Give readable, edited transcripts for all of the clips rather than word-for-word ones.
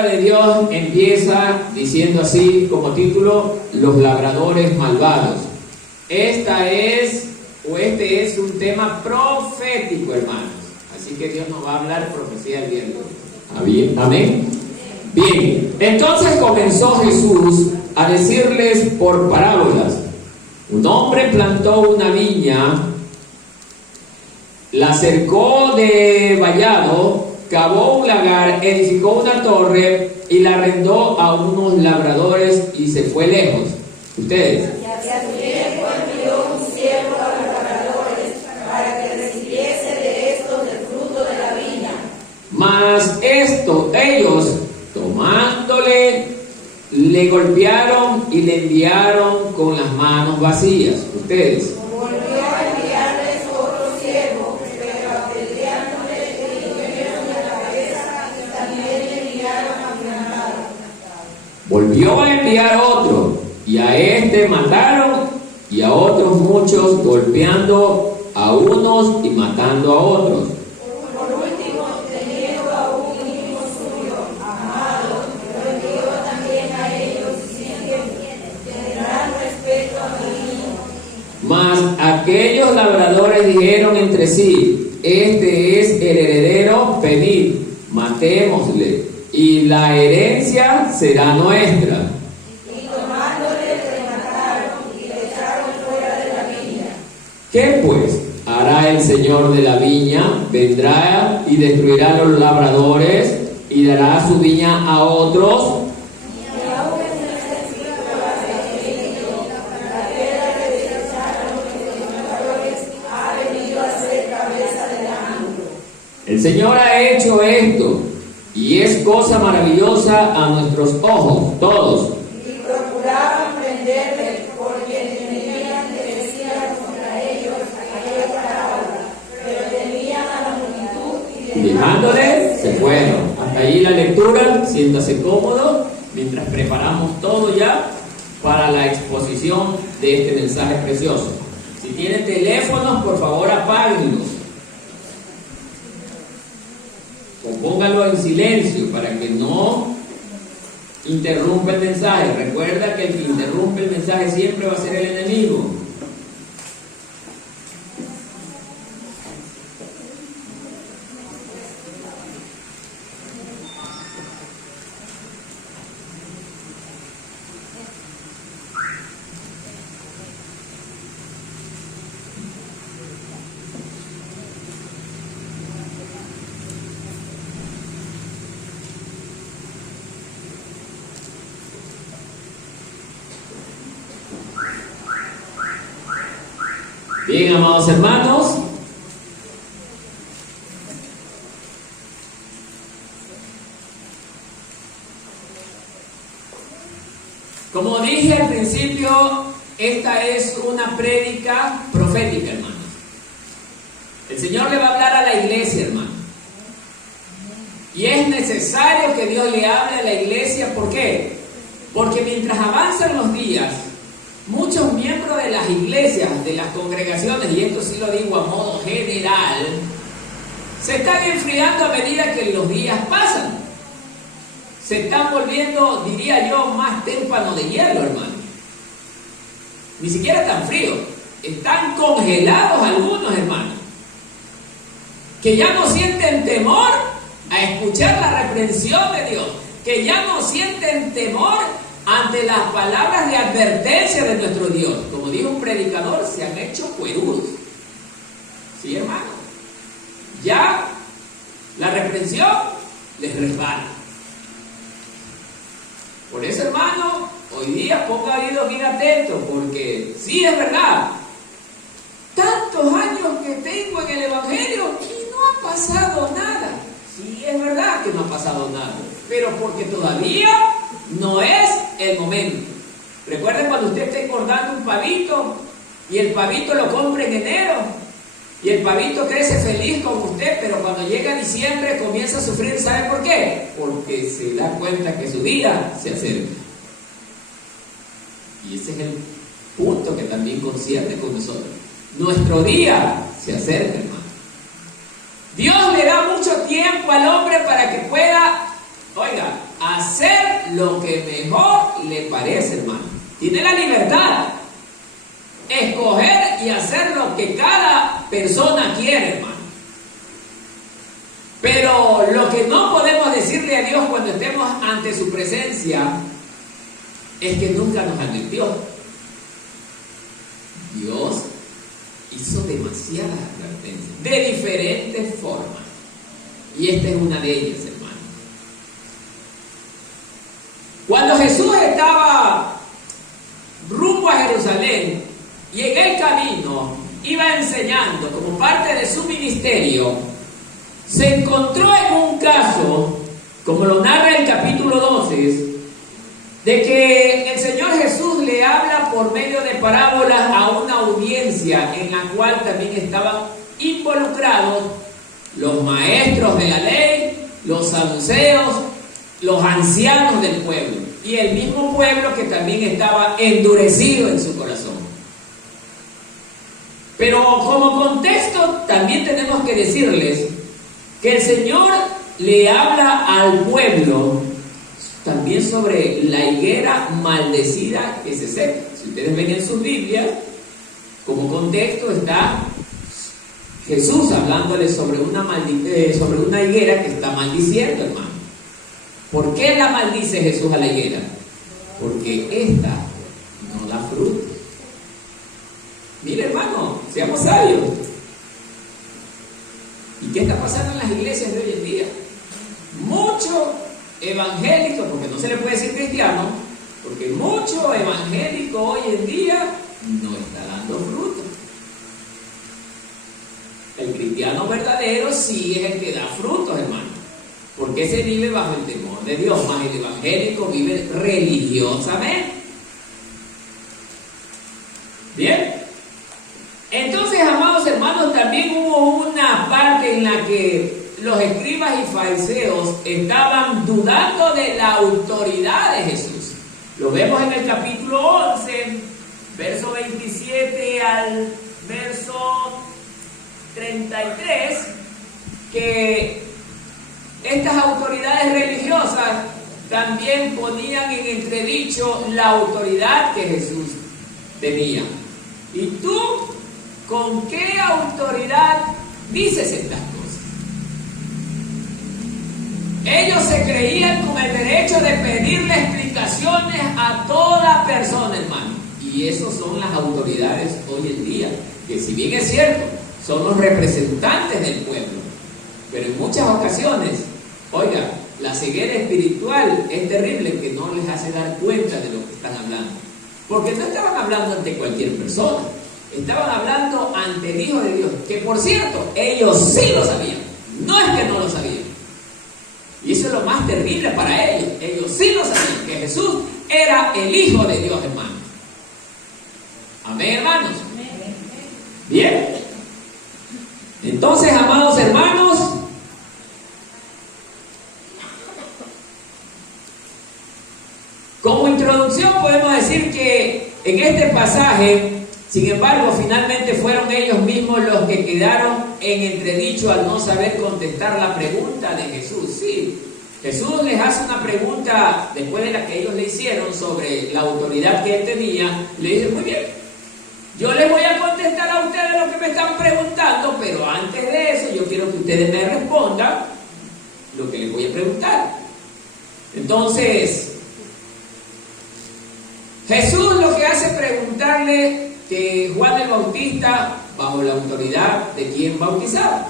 palabra de Dios empieza diciendo así como título: los labradores malvados. Este es un tema profético, hermanos. Así que Dios nos va a hablar profecía el día de hoy. Amén. Bien, entonces comenzó Jesús a decirles por parábolas: un hombre plantó una viña, la cercó de vallado, cavó un lagar, edificó una torre y la arrendó a unos labradores y se fue lejos. Ustedes. Y hacia su tiempo envió un siervo a los labradores para que recibiese de estos el fruto de la viña. Mas ellos, tomándole, le golpearon y le enviaron con las manos vacías. Ustedes. Volvió a enviarles otro siervo, pero apedreándole le hirieron la cabeza y también le enviaron afrentado. Volvió a enviar otro, y a este mataron, y a otros muchos, golpeando a unos y matando a otros. Por último, teniendo a un hijo suyo, amado, lo envió también a ellos, diciendo: tendrán respeto a mi hijo. Mas aquellos labradores dijeron entre sí: este es el heredero, venid, matémosle, y la herencia será nuestra. Y tomándole le mataron y le echaron fuera de la viña. ¿Qué pues hará el Señor de la viña? Vendrá y destruirá a los labradores y dará su viña a otros. Y aún en el espíritu la piedra que desecharon los labradores ha venido a ser cabeza del ángulo. El Señor ha hecho esto, y es cosa maravillosa a nuestros ojos, todos. Y procuraban prenderle, porque temían que decían contra ellos aquella parábola, pero temían a la multitud Y dejándole, se fueron. Hasta allí la lectura. Siéntase cómodo mientras preparamos todo ya para la exposición de este mensaje precioso. Si tienen teléfonos, por favor apáguenlos o pónganlo en silencio para que no interrumpa el mensaje. Recuerda que el que interrumpe el mensaje siempre va a ser el enemigo. Bien, amados hermanos, como dije al principio, esta es una prédica profética, hermanos. El Señor le va a hablar a la iglesia, hermanos. Y es necesario que Dios le hable a la iglesia. ¿Por qué? Porque mientras avanzan los días, muchos miembros de las iglesias, de las congregaciones, y esto sí lo digo a modo general, se están enfriando a medida que los días pasan. Se están volviendo, diría yo, más témpano de hielo, hermano. Ni siquiera tan frío. Están congelados algunos, hermanos, que ya no sienten temor a escuchar la reprensión de Dios, que ya no sienten temor ante las palabras de advertencia de nuestro Dios. Como dijo un predicador, se han hecho cuerudos. ¿Sí, hermano? Ya la reprensión les resbala. Por eso, hermano, hoy día ponga oído bien atento, porque sí es verdad, tantos años que tengo en el Evangelio y no ha pasado nada. Sí es verdad que no ha pasado nada, pero porque todavía no es el momento. Recuerden cuando usted esté engordando un pavito y el pavito lo compra en enero y el pavito crece feliz con usted, pero cuando llega diciembre comienza a sufrir. ¿Sabe por qué? Porque se da cuenta que su día se acerca. Y ese es el punto que también concierne con nosotros. Nuestro día se acerca, hermano. Dios le da mucho tiempo al hombre para que pueda, oiga, hacer lo que mejor le parece, hermano. Tiene la libertad de escoger y hacer lo que cada persona quiere, hermano. Pero lo que no podemos decirle a Dios cuando estemos ante su presencia es que nunca nos advirtió. Dios hizo demasiadas advertencias de diferentes formas, y esta es una de ellas, hermano. Cuando Jesús estaba rumbo a Jerusalén y en el camino iba enseñando como parte de su ministerio, se encontró en un caso, como lo narra el capítulo 12, de que el Señor Jesús le habla por medio de parábolas a una audiencia en la cual también estaban involucrados los maestros de la ley, los saduceos, los ancianos del pueblo y el mismo pueblo que también estaba endurecido en su corazón. Pero como contexto también tenemos que decirles que el Señor le habla al pueblo también sobre la higuera maldecida que se seca. Si ustedes ven en sus Biblias, como contexto está Jesús hablándole sobre una higuera que está maldiciendo, hermano. ¿Por qué la maldice Jesús a la higuera? Porque esta no da fruto. Mire, hermano, seamos sabios. ¿Y qué está pasando en las iglesias de hoy en día? Mucho evangélico, porque no se le puede decir cristiano, porque mucho evangélico hoy en día no está dando fruto. El cristiano verdadero sí es el que da frutos, hermano, porque ese vive bajo el temor de Dios, más el evangélico vive religiosamente. Bien. Entonces, amados hermanos, también hubo una parte en la que los escribas y fariseos estaban dudando de la autoridad de Jesús. Lo vemos en el capítulo 11, verso 27 al verso 33, que estas autoridades religiosas también ponían en entredicho la autoridad que Jesús tenía. ¿Y tú con qué autoridad dices estas cosas? Ellos se creían con el derecho de pedirle explicaciones a toda persona, hermano. Y esas son las autoridades hoy en día, que si bien es cierto, son los representantes del pueblo, pero en muchas ocasiones, oiga, la ceguera espiritual es terrible, que no les hace dar cuenta de lo que están hablando. Porque no estaban hablando ante cualquier persona, estaban hablando ante el Hijo de Dios, que por cierto, ellos sí lo sabían, no es que no lo sabían. Y eso es lo más terrible para ellos, ellos sí lo sabían, que Jesús era el Hijo de Dios, hermanos. Amén, hermanos. Bien. Entonces, amados hermanos, como introducción podemos decir que en este pasaje, sin embargo, finalmente fueron ellos mismos los que quedaron en entredicho al no saber contestar la pregunta de Jesús. Sí, Jesús les hace una pregunta después de la que ellos le hicieron sobre la autoridad que él tenía. Le dice, muy bien, yo les voy a contestar a ustedes lo que me están preguntando, pero antes de eso yo quiero que ustedes me respondan lo que les voy a preguntar. Entonces, Jesús lo que hace es preguntarle que Juan el Bautista, bajo la autoridad de quien bautizaba,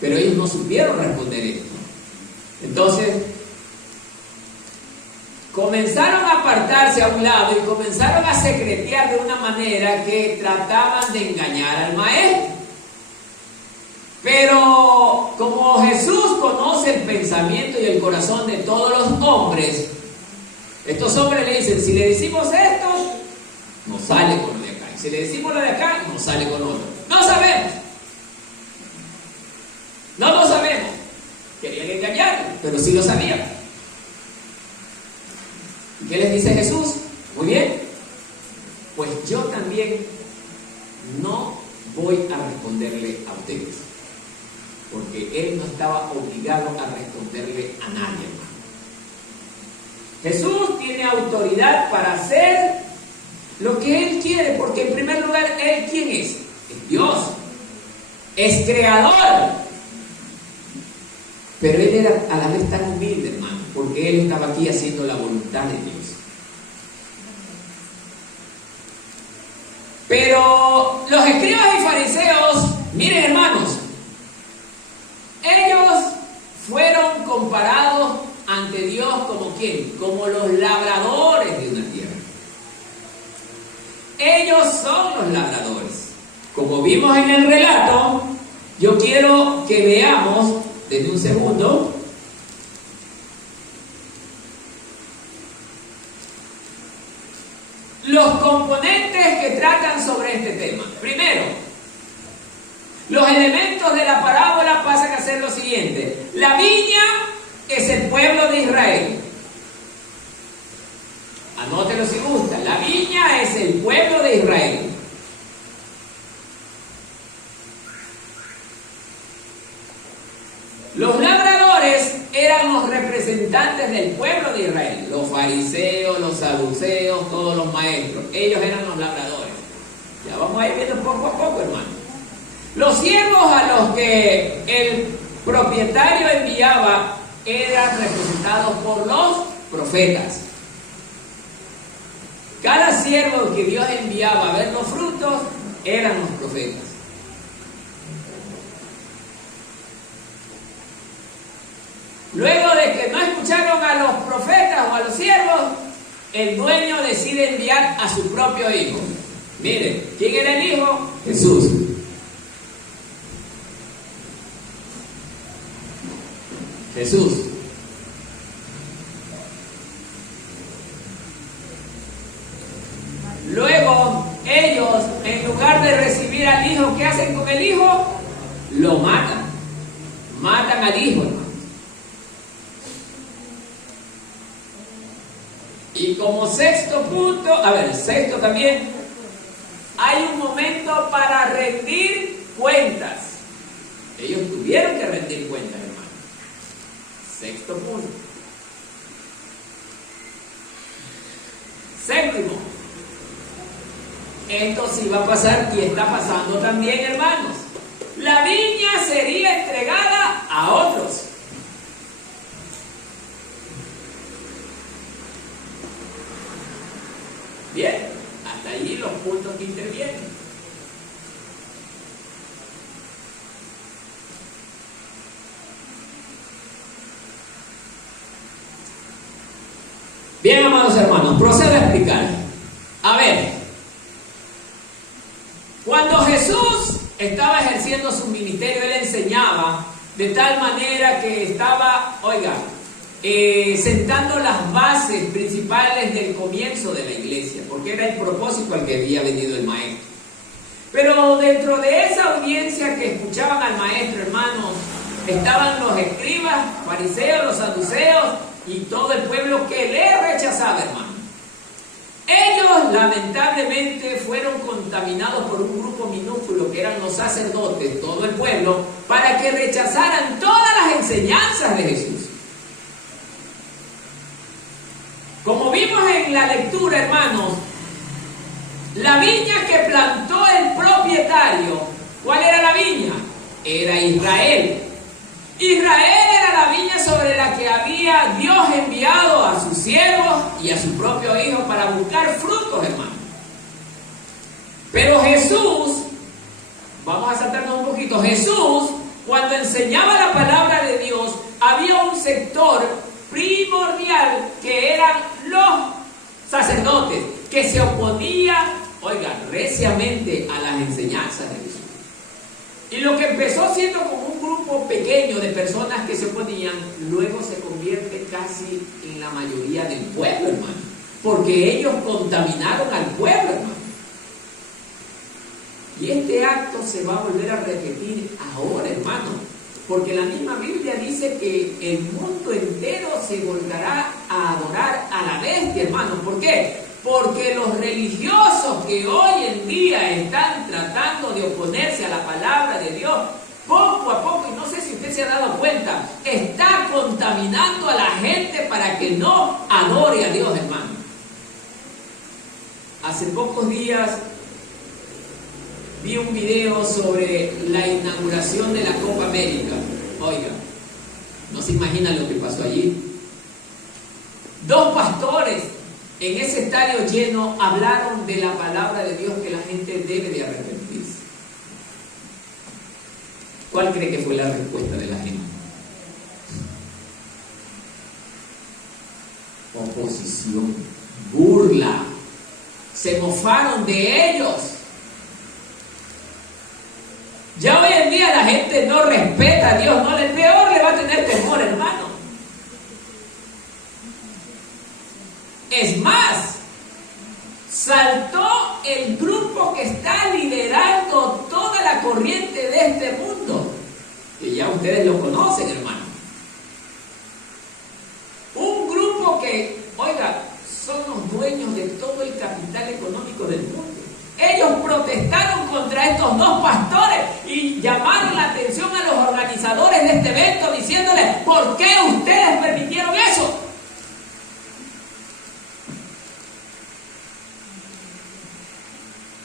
pero ellos no supieron responder esto. Entonces, comenzaron a apartarse a un lado y comenzaron a secretear de una manera que trataban de engañar al maestro. Pero como Jesús conoce el pensamiento y el corazón de todos los hombres, estos hombres le dicen, si le decimos esto, no sale con lo de acá. Y si le decimos lo de acá, no sale con lo otro. No sabemos. No lo sabemos. Querían engañarlo, pero sí lo sabían. ¿Y qué les dice Jesús? Muy bien, pues yo también no voy a responderle a ustedes, porque él no estaba obligado a responderle a nadie, hermano. Jesús tiene autoridad para hacer lo que Él quiere, porque en primer lugar, ¿Él quién es? Es Dios, es creador. Pero Él era a la vez tan humilde, hermano, porque Él estaba aquí haciendo la voluntad de Dios. Pero los escribas y fariseos, miren hermanos, ellos fueron comparados ante Dios como ¿quién? Como los labradores de una tierra. Ellos son los labradores. Como vimos en el relato, yo quiero que veamos desde un segundo los componentes que tratan sobre este tema. Primero, los elementos de la parábola pasan a ser lo siguiente. La viña es el pueblo de Israel. Anótelo si gusta. La viña es el pueblo de Israel. Los labradores eran los representantes del pueblo de Israel. Los fariseos, los saduceos, todos los maestros. Ellos eran los labradores. Ya vamos a ir viendo poco a poco, hermano. Los siervos a los que el propietario enviaba eran representados por los profetas. Cada siervo que Dios enviaba a ver los frutos eran los profetas. Luego de que no escucharon a los profetas o a los siervos, el dueño decide enviar a su propio hijo. Miren, ¿quién era el hijo? Jesús. Jesús. Luego, ellos, en lugar de recibir al hijo, ¿qué hacen con el hijo? Lo matan. Matan al hijo, hermano. Y como sexto punto, sexto también, hay un momento para rendir cuentas. Ellos tuvieron que rendir cuentas, hermano. Sexto punto. Séptimo. Esto sí va a pasar y está pasando también, hermanos. La viña sería entregada a otros. Bien, hasta allí los puntos que intervienen. Bien, amados hermanos, procedo a explicar. A ver, cuando Jesús estaba ejerciendo su ministerio, Él enseñaba de tal manera que estaba, sentando las bases principales del comienzo de la iglesia, porque era el propósito al que había venido el maestro. Pero dentro de esa audiencia que escuchaban al maestro, hermanos, estaban los escribas, fariseos, los saduceos y todo el pueblo que le rechazaba, hermano. Ellos lamentablemente fueron contaminados por un grupo minúsculo que eran los sacerdotes, todo el pueblo, para que rechazaran todas las enseñanzas de Jesús. Como vimos en la lectura, hermanos, la viña que plantó el propietario, ¿cuál era la viña? Era Israel. Israel era la viña sobre la que había Dios enviado a sus siervos y a su propio hijo para buscar frutos, hermanos. Pero Jesús, vamos a saltarnos un poquito, Jesús, cuando enseñaba la palabra de Dios, había un sector primordial que eran los sacerdotes que se oponían, reciamente a las enseñanzas de Jesús. Y lo que empezó siendo como un grupo pequeño de personas que se oponían, luego se convierte casi en la mayoría del pueblo, hermano, porque ellos contaminaron al pueblo, hermano. Y este acto se va a volver a repetir ahora, hermano, porque la misma Biblia dice que el mundo entero se volverá a adorar a la bestia, hermano. ¿Por qué? Porque los religiosos que hoy en día están tratando de oponerse a la palabra de Dios, poco a poco, y no sé si usted usted se ha dado cuenta, está contaminando a la gente para que no adore a Dios, hermano. Hace pocos días vi un video sobre la inauguración de la Copa América. Oiga, no se imagina lo que pasó allí. 2 pastores en ese estadio lleno hablaron de la palabra de Dios, que la gente debe de arrepentirse. ¿Cuál cree que fue la respuesta de la gente? Oposición, burla. Se mofaron de ellos. Ya hoy en día la gente no respeta a Dios, no, el peor le va a tener temor, hermano. Es más, saltó el grupo que está liderando toda la corriente de este mundo, que ya ustedes lo conocen, hermano. Un grupo que, oiga, son los dueños de todo el capital económico del mundo. Ellos protestaron contra estos 2 pastores y llamaron la atención a los organizadores de este evento diciéndoles: ¿por qué ustedes permitieron eso?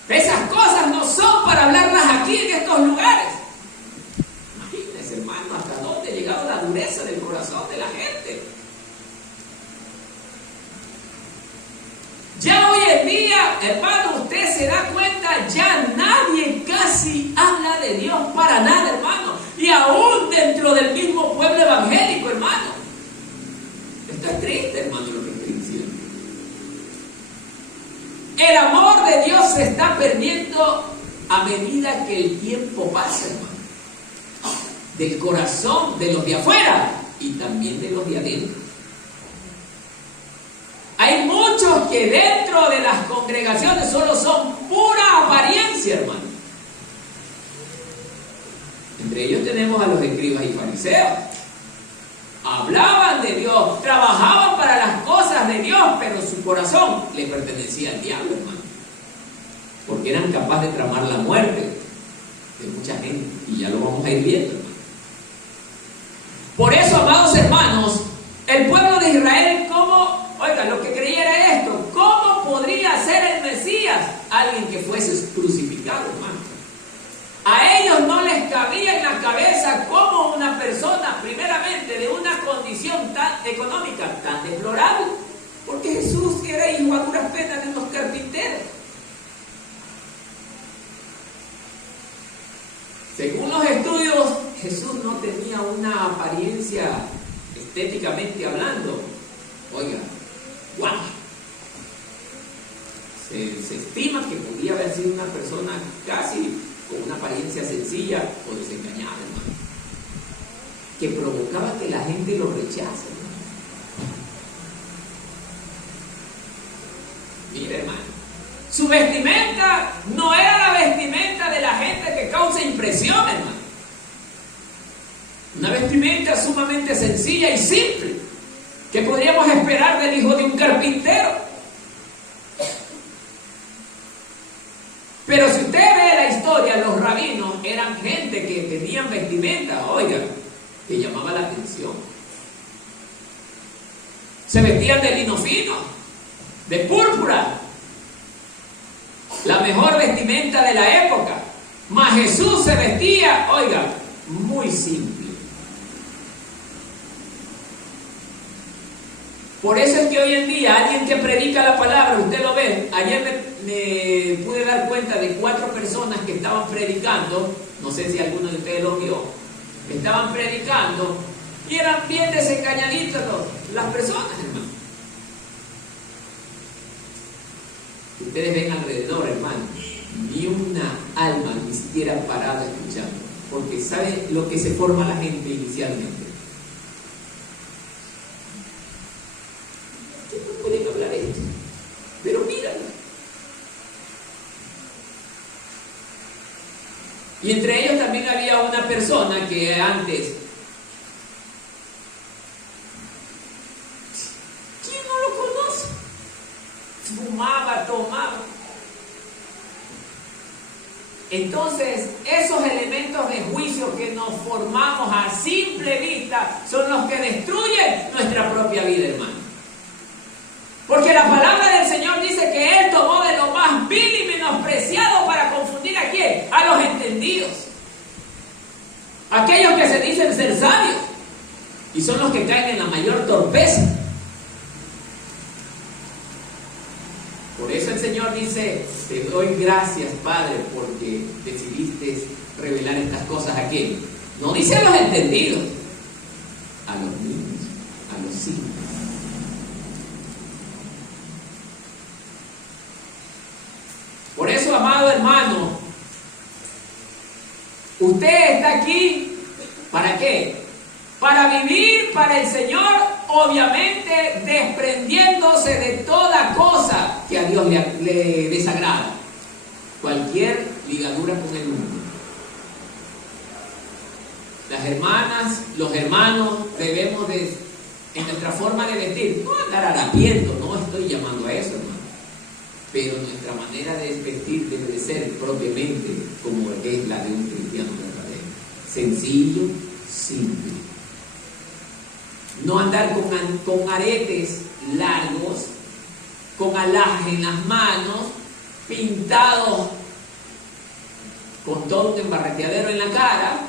Esas cosas no son para hablarlas aquí en estos lugares. Imagínense, hermano, hasta dónde ha llegado la dureza del corazón de la gente. Ya hoy en día, hermano, usted se da cuenta, ya nadie casi habla de Dios para nada, hermano. Y aún dentro del mismo pueblo evangélico, hermano. Esto es triste, hermano, lo que estoy diciendo. El amor de Dios se está perdiendo a medida que el tiempo pasa, hermano. Del corazón de los de afuera y también de los de adentro. Hay muchos que dentro de las congregaciones solo son pura apariencia, hermano. Entre ellos tenemos a los escribas y fariseos. Hablaban de Dios, trabajaban para las cosas de Dios, pero su corazón le pertenecía al diablo, hermano. Porque eran capaces de tramar la muerte de mucha gente. Y ya lo vamos a ir viendo, hermano. Por eso, amados hermanos, el pueblo de Israel, oiga, lo que creía era esto: ¿cómo podría ser el Mesías alguien que fuese crucificado, hermano? A ellos no les cabía en la cabeza cómo una persona, primeramente, de una condición tan económica, tan deplorable, porque Jesús era hijo a duras penas de unos carpinteros. Según los estudios, Jesús no tenía una apariencia estéticamente hablando, oiga, guapa. Se estima que podía haber sido una persona casi con una apariencia sencilla o desengañada, hermano, que provocaba que la gente lo rechace, hermano. Mire, hermano, su vestimenta no era la vestimenta de la gente que causa impresión, hermano. Una vestimenta sumamente sencilla y simple, que podríamos esperar del hijo de un carpintero. Pero si usted ve la historia, los rabinos eran gente que tenían vestimenta, oiga, que llamaba la atención. Se vestían de lino fino, de púrpura, la mejor vestimenta de la época. Mas Jesús se vestía, oiga, muy simple. Por eso es que hoy en día alguien que predica la palabra, usted lo ve, ayer me pude dar cuenta de 4 personas que estaban predicando, no sé si alguno de ustedes lo vio, estaban predicando y eran bien desengañaditos las personas, hermano. Ustedes ven alrededor, hermano, ni una alma ni siquiera parada escuchando, porque ¿sabe lo que se forma la gente inicialmente? Pueden hablar esto, pero míralo. Y entre ellos también había una persona que antes, ¿quién no lo conoce? Fumaba, tomaba. Entonces, esos elementos de juicio que nos formamos así vida son los que destruyen nuestra propia vida, hermano. Porque la palabra del Señor dice que Él tomó de lo más vil y menospreciado para confundir ¿a quién? A los entendidos. Aquellos que se dicen ser sabios y son los que caen en la mayor torpeza. Por eso el Señor dice: te doy gracias, Padre, porque decidiste revelar estas cosas a quién. No dice a los entendidos, a los niños, a los simples. Por eso, amado hermano, usted está aquí, ¿para qué? Para vivir para el Señor, obviamente desprendiéndose de toda cosa que a Dios le desagrada. Cualquier ligadura con el mundo. Las hermanas, los hermanos, debemos de, en nuestra forma de vestir, no andar harapiento, no estoy llamando a eso, hermano. Pero nuestra manera de vestir debe de ser propiamente como es la de un cristiano verdadero. Sencillo, simple. No andar con aretes largos, con alhaje en las manos, pintados con tonto embarreteadero en la cara.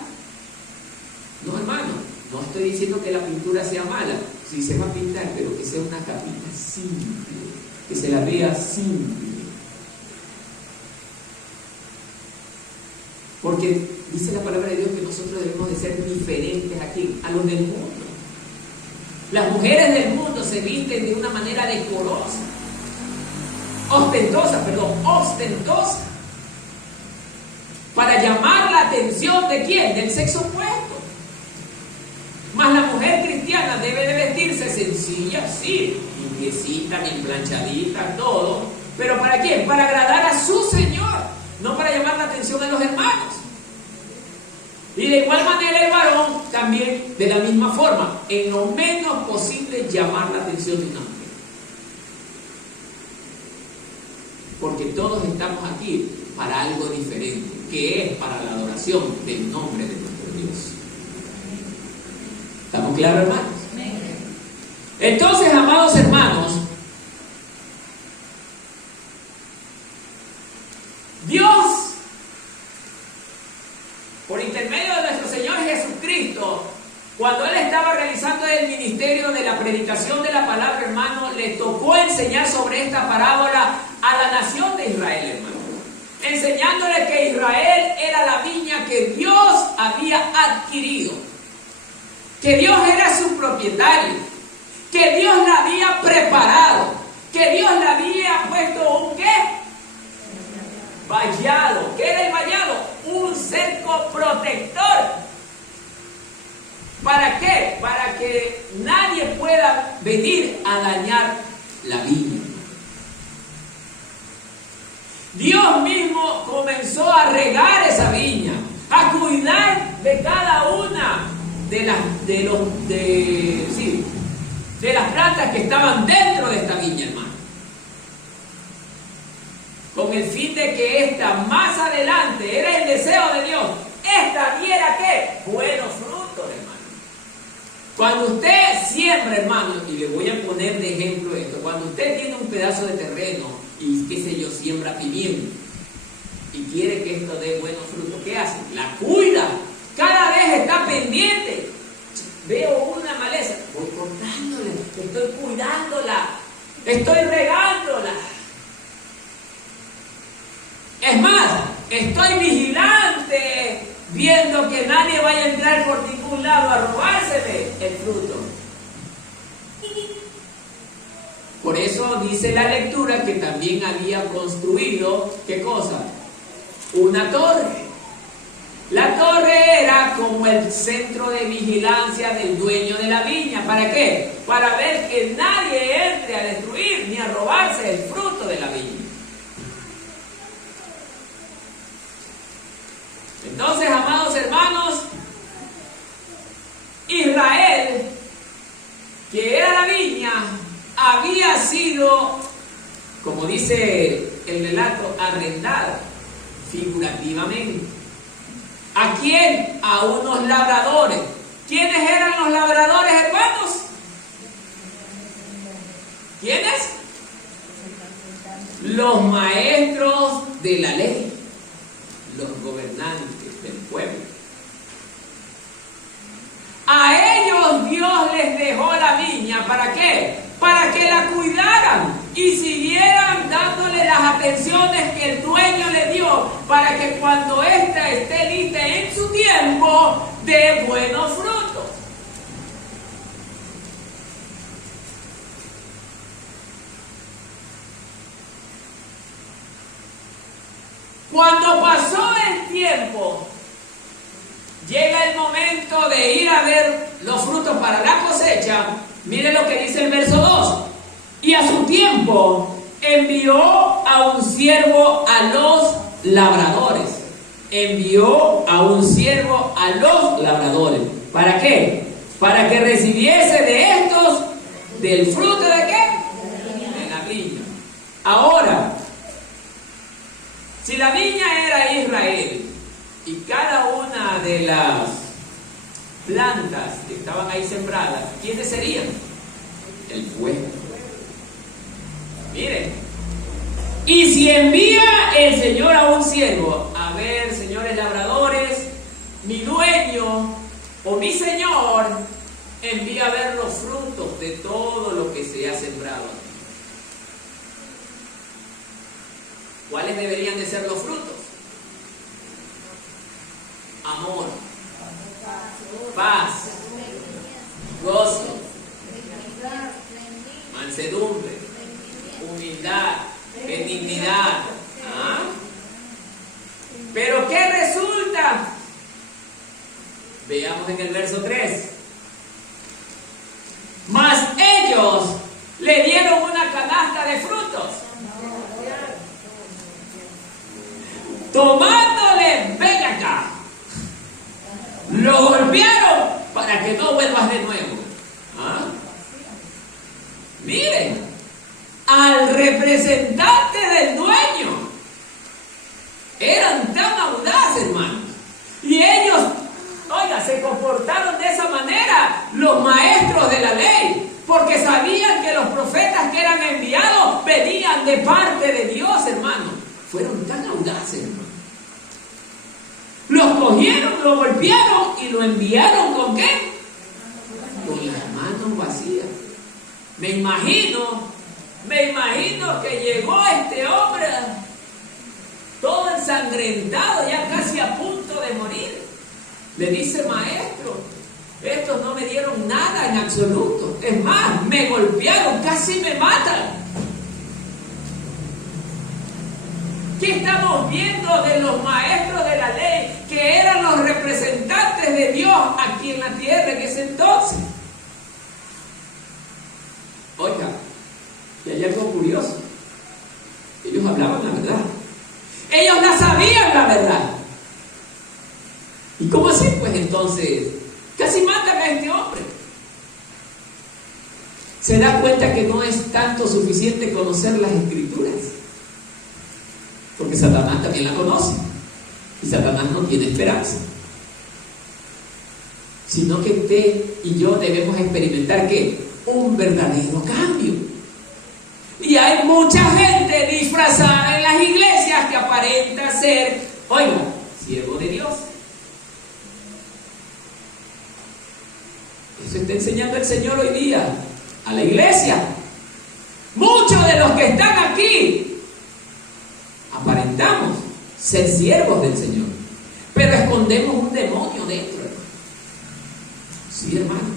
No, hermano, no estoy diciendo que la pintura sea mala. Sí se va a pintar, pero que sea una capita simple, que se la vea simple. Porque dice la palabra de Dios que nosotros debemos de ser diferentes aquí a los del mundo. Las mujeres del mundo se visten de una manera decorosa, ostentosa, para llamar la atención ¿de quién? Del sexo opuesto. Mas la mujer cristiana debe de vestirse sencilla, sí, limpiecita, bien planchadita, todo. ¿Pero para quién? Para agradar a su Señor, no para llamar la atención a los hermanos. Y de igual manera el varón también de la misma forma, en lo menos posible llamar la atención de una mujer. Porque todos estamos aquí para algo diferente, que es para la adoración del nombre de nuestro Dios. ¿Estamos claros, hermanos? Entonces, amados hermanos, Dios, por intermedio de nuestro Señor Jesucristo, cuando Él estaba realizando el ministerio de la predicación de la palabra, hermano, le tocó enseñar sobre esta parábola a la nación de Israel, hermano. Enseñándole que Israel era la viña que Dios había adquirido. Que Dios era su propietario, que Dios la había preparado, que Dios la había puesto un ¿qué? Vallado. ¿Qué era el vallado? Un cerco protector. ¿Para qué? Para que nadie pueda venir a dañar la viña. Dios mismo comenzó a regar esa viña, a cuidar de cada una de las plantas que estaban dentro de esta viña, hermano, con el fin de que esta más adelante, era el deseo de Dios, esta diera ¿qué? Buenos frutos, hermano. Cuando usted siembra, hermano, y le voy a poner de ejemplo esto, cuando usted tiene un pedazo de terreno y qué sé yo, siembra pimiento y quiere que esto dé buenos frutos, ¿qué hace? La cuida. Cada vez está pendiente. Veo una maleza, voy cortándola, estoy cuidándola, estoy regándola. Es más, estoy vigilante, viendo que nadie vaya a entrar por ningún lado a robárseme el fruto. Por eso dice la lectura que también había construido, ¿qué cosa? Una torre. La torre era como el centro de vigilancia del dueño de la viña. ¿Para qué? Para ver que nadie entre a destruir ni a robarse el fruto de la viña. Entonces, amados hermanos, Israel, que era la viña, había sido, como dice el relato, arrendada figurativamente. ¿A quién? A unos labradores ¿Quiénes eran los labradores, hermanos? ¿Quiénes? Los maestros de la ley, los gobernantes del pueblo. A ellos Dios les dejó la viña, ¿para qué? Para que la cuidaran y siguieran dándole las atenciones que el dueño le dio, para que cuando ésta esté lista en su tiempo, dé buenos frutos. Cuando pasó el tiempo, llega el momento de ir a ver los frutos para la cosecha. Mire lo que dice el verso 2. Y a su tiempo envió a un siervo a los labradores. Envió a un siervo a los labradores. ¿Para qué? Para que recibiese de estos del fruto de qué? De la viña. Ahora, si la viña era Israel y cada una de las plantas que estaban ahí sembradas, ¿quiénes serían? El pueblo. Miren, y si envía el Señor a un siervo, a ver, señores labradores, mi dueño o mi Señor envía a ver los frutos de todo lo que se ha sembrado. ¿Cuáles deberían de ser los frutos? Amor, paz, gozo, mansedumbre, humildad, benignidad. ¿Ah? ¿Pero qué resulta? Veamos en el verso 3. Mas ellos le dieron una canasta de frutos, tomándole, ven acá, lo golpearon para que no vuelvas de nuevo. ¿Ah? Miren, al representante del dueño, eran tan audaces, hermanos, y ellos, oiga, se comportaron de esa manera, los maestros de la ley, porque sabían que los profetas que eran enviados venían de parte de Dios, hermanos. Fueron tan audaces, hermano. Los cogieron, lo golpearon y lo enviaron ¿con qué? Con las manos vacías. Me imagino que llegó este hombre todo ensangrentado, ya casi a punto de morir. Le dice: maestro, estos no me dieron nada en absoluto. Es más, me golpearon, casi me matan. ¿Qué estamos viendo de los maestros de la ley, que eran los representantes de Dios aquí en la tierra en ese entonces? Oiga, y hay algo curioso. Ellos hablaban la verdad. Ellos la sabían la verdad. ¿Y cómo así? Pues entonces, casi matan a este hombre. Se da cuenta que no es tanto suficiente conocer las Escrituras, porque Satanás también la conoce, y Satanás no tiene esperanza, sino que usted y yo debemos experimentar ¿qué? Un verdadero cambio. Y hay mucha gente disfrazada en las iglesias que aparenta ser, oiga, siervo de Dios. Eso está enseñando el Señor hoy día a la iglesia. Muchos de los que están aquí aparentamos ser siervos del Señor, pero escondemos un demonio dentro, hermano. Sí, hermano.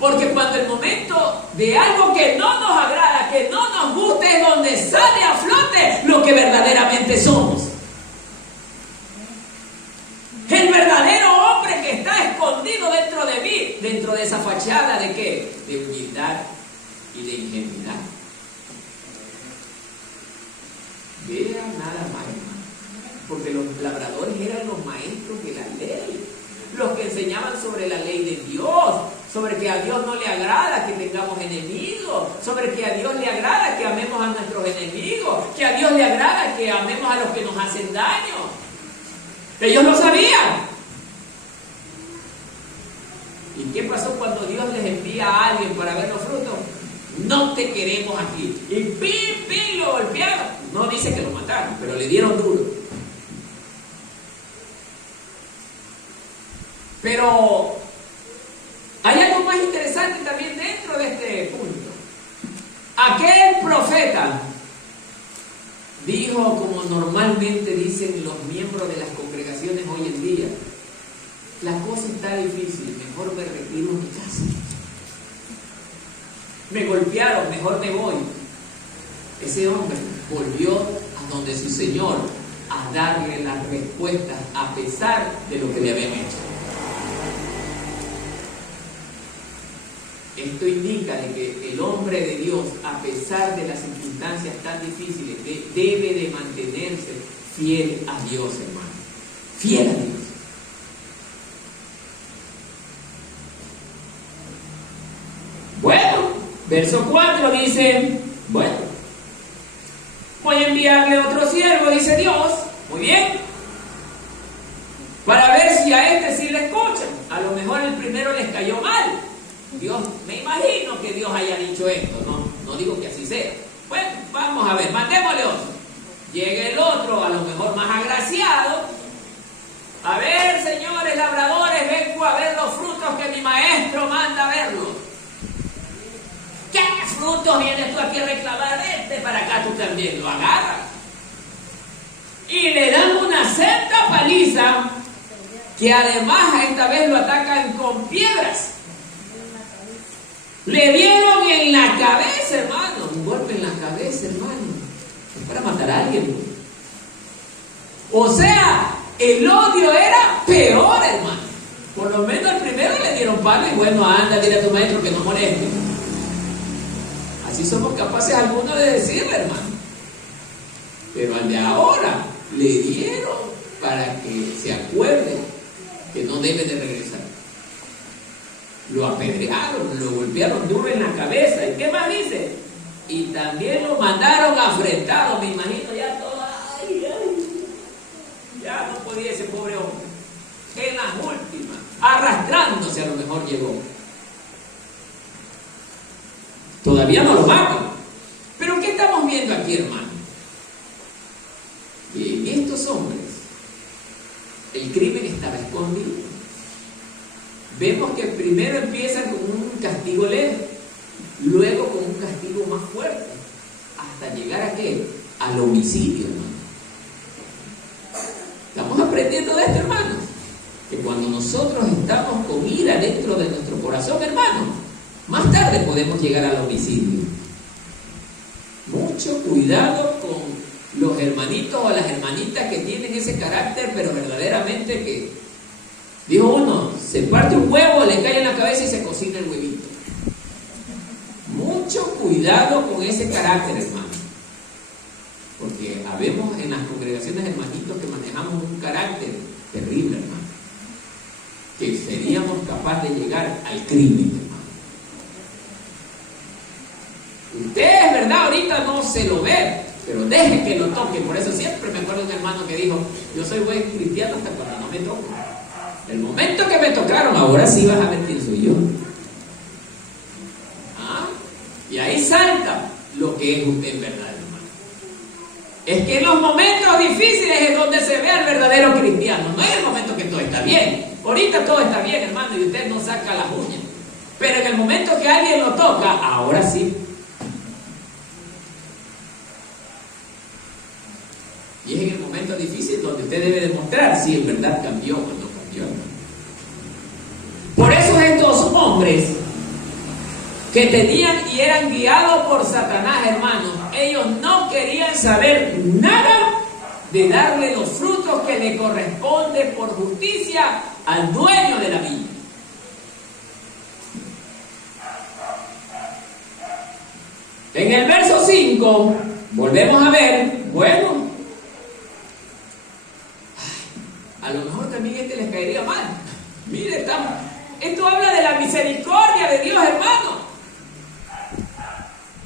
Porque cuando el momento de algo que no nos agrada, que no nos gusta, es donde sale a flote lo que verdaderamente somos. El verdadero hombre que está escondido dentro de mí, dentro de esa fachada de ¿qué? De humildad y de ingenuidad. Vean nada más, hermano. Porque los labradores eran los maestros de la ley, los que enseñaban sobre la ley de Dios, sobre que a Dios no le agrada que tengamos enemigos, sobre que a Dios le agrada que amemos a nuestros enemigos, que a Dios le agrada que amemos a los que nos hacen daño. Ellos lo sabían. les envía a alguien para ver los frutos, no te queremos aquí. Y pim, lo golpearon. No dice que lo mataron, pero le dieron duro. Pero hay algo más interesante también dentro de este punto. Aquel profeta dijo, como normalmente dicen los miembros de las congregaciones hoy en día, la cosa está difícil, mejor me retiro a mi casa. Me golpearon, mejor me voy. Ese hombre volvió a donde su Señor a darle las respuestas a pesar de lo que le habían hecho. Esto indica de que el hombre de Dios, a pesar de las circunstancias tan difíciles, debe de mantenerse fiel a Dios, hermano. Fiel a Dios. Bueno, verso 4 dice, bueno, voy a enviarle otro siervo, dice Dios, muy bien, para ver si a este sí le escuchan. A lo mejor el primero les cayó mal. Dios, me imagino que Dios haya dicho esto, no digo que así sea. Bueno, vamos a ver, mandémosle otro. Llega el otro, a lo mejor más agraciado. A ver, señores labradores, vengo a ver los frutos que mi maestro manda a verlos. ¿Qué frutos vienes tú aquí a reclamar? Vete para acá, tú también lo agarras. Y le dan una santa paliza, que además a esta vez lo atacan con piedras. Le dieron en la cabeza, hermano. Un golpe en la cabeza, hermano. Es para matar a alguien. O sea, el odio era peor, hermano. Por lo menos al primero le dieron palo y bueno, anda, dile a tu maestro que no moleste. Así somos capaces algunos de decirle, hermano. Pero al de ahora le dieron para que se acuerde que no debe de regresar. Lo apedrearon, lo golpearon duro en la cabeza. ¿Y qué más dice? Y también lo mandaron afrentado, me imagino ya todo. Ya no podía ese pobre hombre. En las últimas, arrastrándose a lo mejor llegó. Todavía no lo matan. Pero ¿qué estamos viendo aquí, hermano? En estos hombres, el crimen estaba escondido. Vemos que primero empieza con un castigo leve, luego con un castigo más fuerte, hasta llegar a ¿qué? Al homicidio, hermano. Estamos aprendiendo de esto, hermanos, que cuando nosotros estamos con ira dentro de nuestro corazón, hermano, más tarde podemos llegar al homicidio. Mucho cuidado con los hermanitos o las hermanitas que tienen ese carácter, pero verdaderamente que dijo uno, se parte un huevo, le cae en la cabeza y se cocina el huevito. Mucho cuidado con ese carácter, hermano. Porque habemos en las congregaciones hermanitos que manejamos un carácter terrible, hermano. Que seríamos capaces de llegar al crimen, hermano. Usted, es verdad, ahorita no se lo ve, pero deje que lo toque. Por eso siempre me acuerdo de un hermano que dijo, yo soy buen cristiano hasta cuando no me toco. El momento que me tocaron, ahora sí vas a ver quién soy yo. ¿Ah? Y ahí salta lo que es en verdad, hermano. Es que en los momentos difíciles es donde se ve al verdadero cristiano. No es el momento que todo está bien. Ahorita todo está bien, hermano, y usted no saca las uñas. Pero en el momento que alguien lo toca, ahora sí. Y es en el momento difícil donde usted debe demostrar si en verdad cambió o no cambió. Por eso estos hombres que tenían y eran guiados por Satanás, hermanos, ellos no querían saber nada de darle los frutos que le corresponden por justicia al dueño de la viña. En el verso 5 volvemos a ver, bueno, a lo mejor también este les caería mal. Mire, esto habla de la misericordia de Dios, hermano.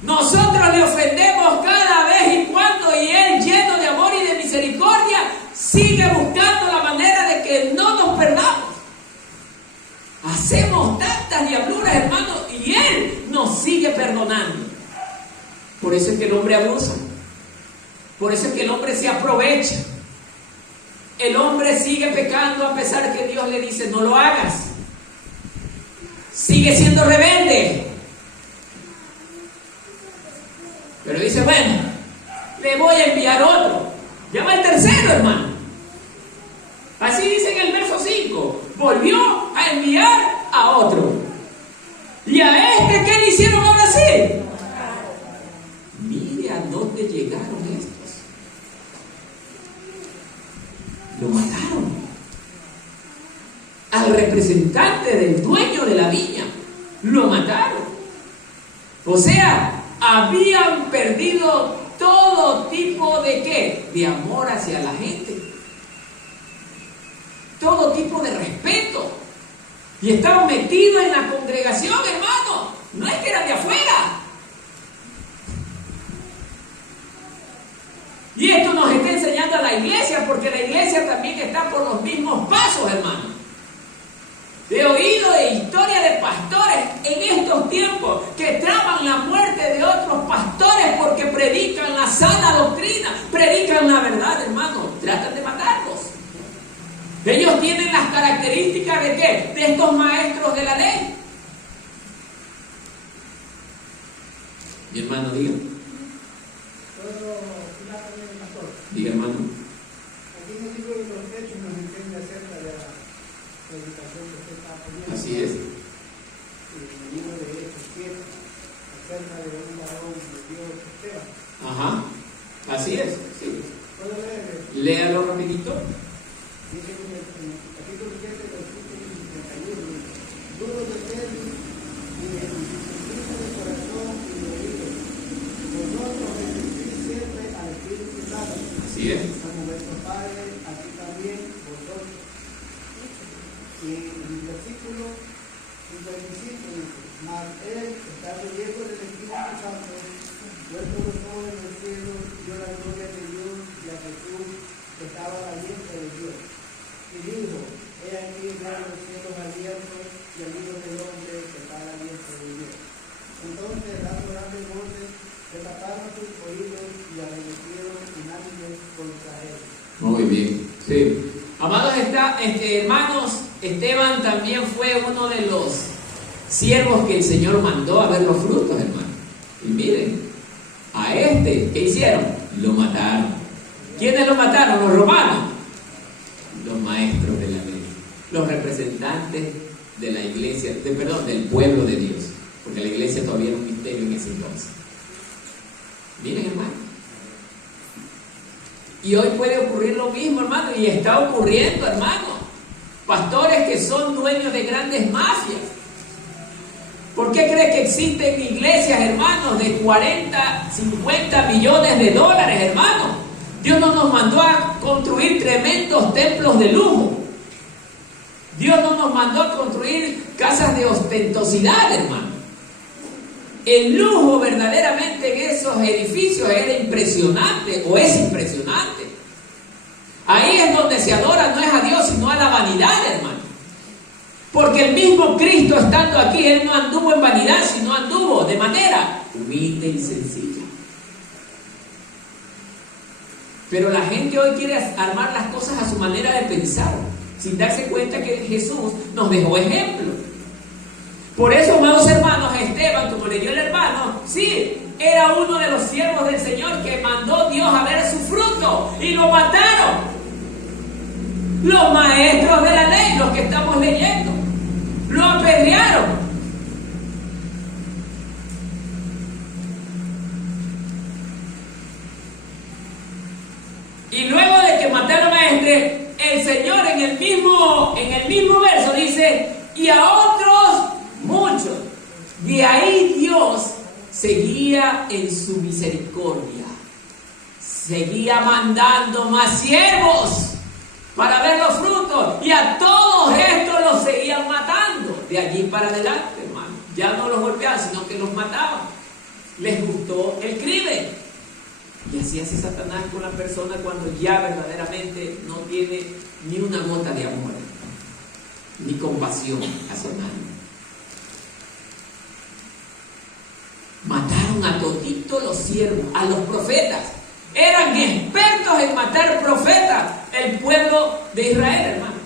Nosotros le ofendemos cada vez y cuando, y Él, lleno de amor y de misericordia, sigue buscando la manera de que no nos perdamos. Hacemos tantas diabluras, hermano, por eso es que el hombre abusa. Por eso es que el hombre se aprovecha. El hombre sigue pecando a pesar de que Dios le dice no lo hagas. Sigue siendo rebelde. Pero dice, bueno, le voy a enviar otro. Ya va el tercero, hermano. Así dice en el verso 5. Volvió a enviar a otro. ¿Y a este qué le hicieron ahora sí? Mire a dónde llegaron estos. Lo mataron. Al representante del dueño de la viña lo mataron. O sea, habían perdido todo tipo de ¿qué? De amor hacia la gente. Todo tipo de respeto. Y estaban metidos en la congregación, hermano. No es que eran de afuera. Y esto nos está enseñando a la iglesia, porque la iglesia también está por los mismos pasos, hermano. He oído de historias de pastores en estos tiempos que traman la muerte de otros pastores porque predican la sana doctrina, predican la verdad, hermano. Tratan de matarlos. Ellos tienen las características de ¿qué? De estos maestros de la ley. Mi hermano, diga. Diga, hermano. Aquí en el libro de los Hechos nos enseña acerca de la predicación que usted está poniendo. Así es. En el libro de Hechos 7, acerca de un varón de Dios, Esteban. Ajá. Así es. Sí. ¿Puedo leer? Léalo rapidito. Dice en el capítulo 7, versículo 51. Duro de ser y de disciplina de corazón y de oído. Vosotros resistís siempre al Espíritu Santo. Así es. Como vuestros padres, así también vosotros. Y en el versículo 55 dice, mas él, estando lleno del Espíritu Santo, vuelto los ojos en el cielo, vio la gloria de Dios y a Jesús que estaba a la diestra de Dios. Y dijo, he aquí veo los cielos abiertos y al Hijo del Hombre que está a la diestra de Dios. Entonces, dando grandes voces, se taparon sus oídos y arremetieron unánimes contra él. Muy bien. Sí. Amados hermanos, Esteban también fue uno de los siervos que el Señor mandó a ver los frutos, hermano. Y miren, a ¿qué hicieron? Lo mataron. ¿Quiénes lo mataron? Los romanos. Los maestros de la ley. Los representantes de la iglesia, del pueblo de Dios. Porque la iglesia todavía era un misterio en ese entonces. Miren, hermano. Y hoy puede ocurrir lo mismo, hermano, y está ocurriendo, hermano. Pastores que son dueños de grandes mafias. ¿Por qué cree que existen iglesias, hermanos, de 40, 50 millones de dólares, hermano? Dios no nos mandó a construir tremendos templos de lujo. Dios no nos mandó a construir casas de ostentosidad, hermano. El lujo verdaderamente en esos edificios era impresionante, o es impresionante. Ahí es donde se adora, no es a Dios, sino a la vanidad, hermano. Porque el mismo Cristo estando aquí, Él no anduvo en vanidad, sino anduvo de manera humilde y sencilla. Pero la gente hoy quiere armar las cosas a su manera de pensar, sin darse cuenta que Jesús nos dejó ejemplo. Por eso, amados hermanos, Esteban, como leyó el hermano, sí, era uno de los siervos del Señor que mandó Dios a ver su fruto y lo mataron. Los maestros de la ley, los que estamos leyendo, lo apedrearon. Y luego de que mataron a el Señor en el mismo verso dice, y a otros muchos. De ahí Dios seguía en su misericordia. Seguía mandando más siervos para ver los frutos. Y a todos estos los seguían matando. De allí para adelante, hermano. Ya no los golpeaban, sino que los mataban. Les gustó el crimen. Y así hace Satanás con la persona cuando ya verdaderamente no tiene ni una gota de amor, ni compasión hacia nadie. Mataron a toditos todos los siervos, a los profetas. Eran expertos en matar profetas, el pueblo de Israel, hermano.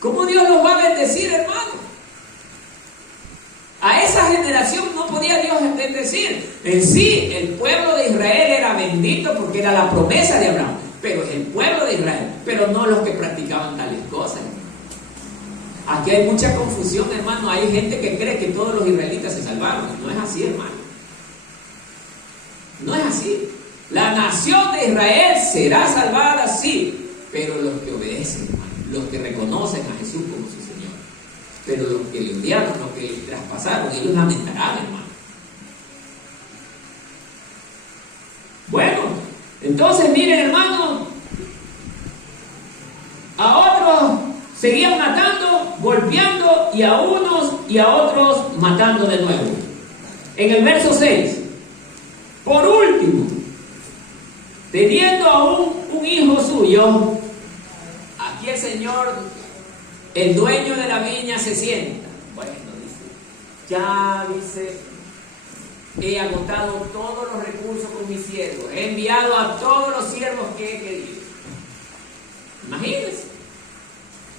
¿Cómo Dios los va a bendecir, hermano? A esa generación no podía Dios bendecir. En sí, el pueblo de Israel era bendito porque era la promesa de Abraham. Pero el pueblo de Israel, pero no los que practicaban tales cosas. Aquí hay mucha confusión, hermano. Hay gente que cree que todos los israelitas se salvaron. No es así, hermano. No es así. La nación de Israel será salvada, sí, pero los que obedecen, hermano, los que reconocen a Jesús como su Señor. Pero los que le odiaron, los que le traspasaron, ellos lamentarán, hermano. Bueno, entonces miren, hermano, a otros seguían matando, golpeando, y a unos y a otros matando de nuevo. En el verso 6, por último, teniendo aún un hijo suyo, aquí el Señor, el dueño de la viña, se sienta. Bueno, dice, he agotado todos los recursos con mis siervos, he enviado a todos los siervos que he querido. Imagínense,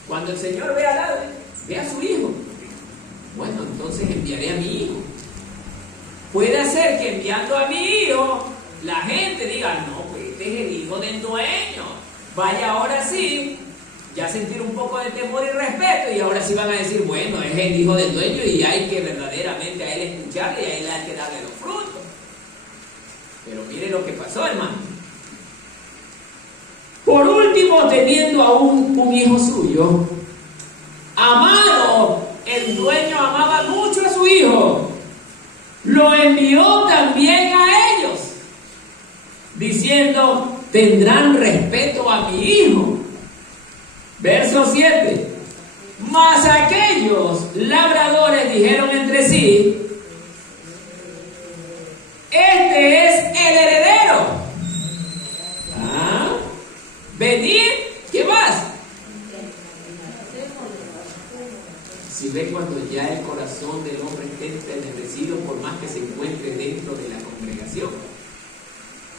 cuando el Señor ve a su hijo, bueno, entonces enviaré a mi hijo. Puede ser que enviando a mi hijo, la gente diga, no, pues este es el hijo del dueño. Vaya, ahora sí, ya sentir un poco de temor y respeto, y ahora sí van a decir, bueno, es el hijo del dueño y hay que verdaderamente a él escucharle y a él hay que darle los frutos. Pero mire lo que pasó, hermano. Por último, teniendo aún un hijo suyo, amado, el dueño amaba mucho a su hijo, lo envió también a ellos, diciendo, tendrán respeto a mi hijo. Verso 7. Mas aquellos labradores dijeron entre sí, este es el heredero. Venid, ¿qué más? Si ven cuando ya el corazón del hombre está entenebrecido, por más que se encuentre dentro de la congregación,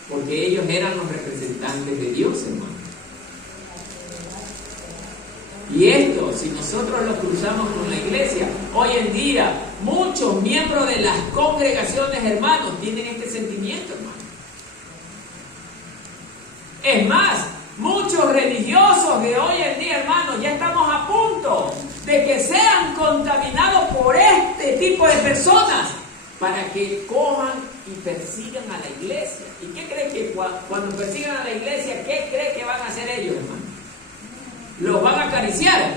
porque ellos eran los representantes de Dios, hermano. Y esto, si nosotros lo cruzamos con la iglesia, hoy en día muchos miembros de las congregaciones, hermanos, tienen este sentimiento, hermano. Es más, muchos religiosos de hoy en día, hermanos, ya estamos a punto de que sean contaminados por este tipo de personas para que cojan y persigan a la iglesia. ¿Y qué creen que cuando persigan a la iglesia, qué creen que van a hacer ellos, hermano? Los van a acariciar.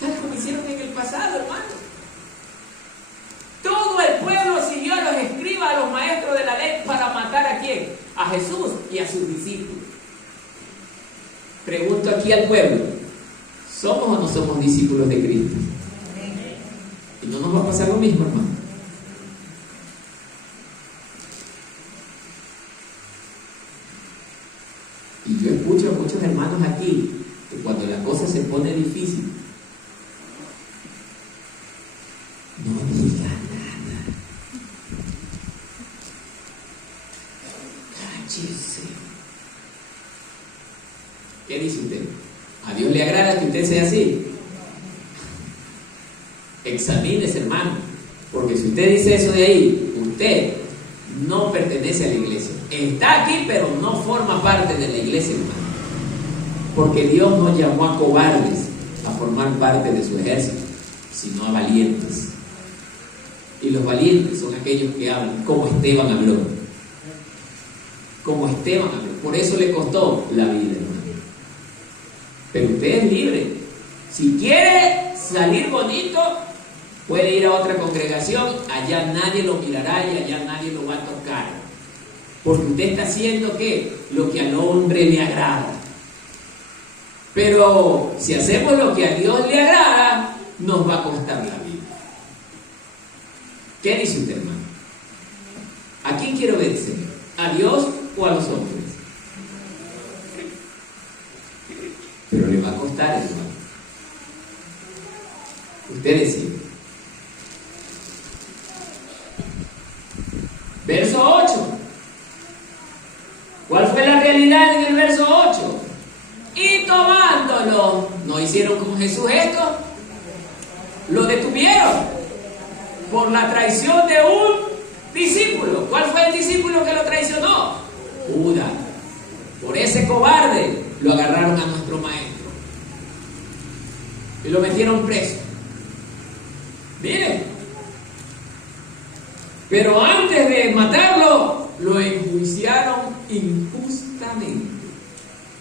Tal como hicieron en el pasado, hermano. Todo el pueblo siguió a los escribas, a los maestros de la ley, para matar ¿a quién? A Jesús y a sus discípulos. Pregunto aquí al pueblo, ¿somos o no somos discípulos de Cristo? Y no nos va a pasar lo mismo, hermano. Y yo escucho a muchos hermanos aquí que cuando la cosa se pone difícil, no diga nada. Cállese. ¿Qué dice usted? ¿A Dios le agrada que usted sea así? Examínese, hermano, porque si usted dice eso de ahí, usted no pertenece a la iglesia. Está aquí, pero no forma parte de la iglesia, hermano. Porque Dios no llamó a cobardes a formar parte de su ejército, sino a valientes. Y los valientes son aquellos que hablan, como Esteban habló. Como Esteban habló. Por eso le costó la vida, hermano. Pero usted es libre. Si quiere salir bonito, puede ir a otra congregación, allá nadie lo mirará y allá nadie lo va a tocar. Porque usted está haciendo ¿qué? Lo que al hombre le agrada. Pero si hacemos lo que a Dios le agrada, nos va a costar la vida. ¿Qué dice usted, hermano? ¿A quién quiere obedecer? ¿A Dios o a los hombres? Pero le va a costar, hermano. Usted decide. Verso 8. ¿Cuál fue la realidad en el verso 8? Y tomándolo, ¿no hicieron como Jesús esto? Lo detuvieron por la traición de un discípulo. ¿Cuál fue el discípulo que lo traicionó? Judas. Por ese cobarde lo agarraron a nuestro maestro y lo metieron preso. Miren, pero antes de matarlo lo enjuiciaron injustamente.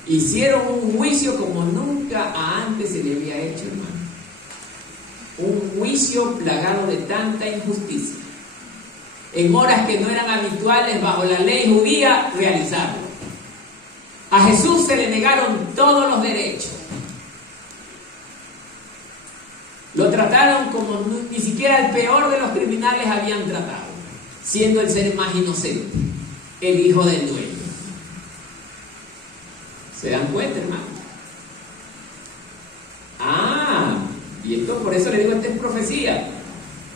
Hicieron un juicio como nunca antes se le había hecho, hermano. Un juicio plagado de tanta injusticia, en horas que no eran habituales bajo la ley judía realizarlo. A Jesús se le negaron todos los derechos. Lo trataron como ni siquiera el peor de los criminales habían tratado, siendo el ser más inocente, el hijo del dueño. ¿Se dan cuenta, hermano? Y esto por eso le digo, esta es profecía.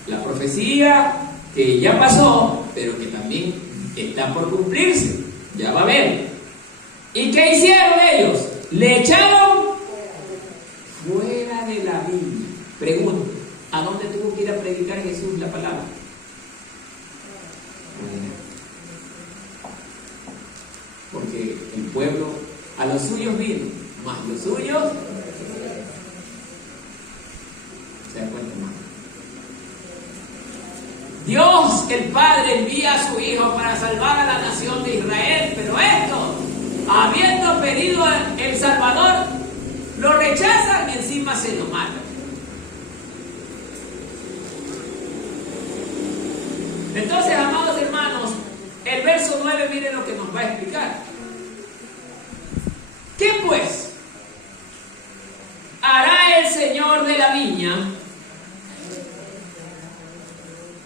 La profecía que ya pasó, pero que también está por cumplirse. Ya va a ver. ¿Y qué hicieron ellos? Le echaron fuera de la viña. Pregunto, ¿a dónde tuvo que ir a predicar Jesús la palabra? Porque el pueblo a los suyos vino, más los suyos se dan cuenta más. Dios, el Padre, envía a su Hijo para salvar a la nación de Israel, pero esto, habiendo pedido el Salvador, lo rechazan y encima se lo matan. Entonces, amados hermanos, el verso 9 miren lo que nos va a explicar. ¿Qué pues hará el Señor de la viña?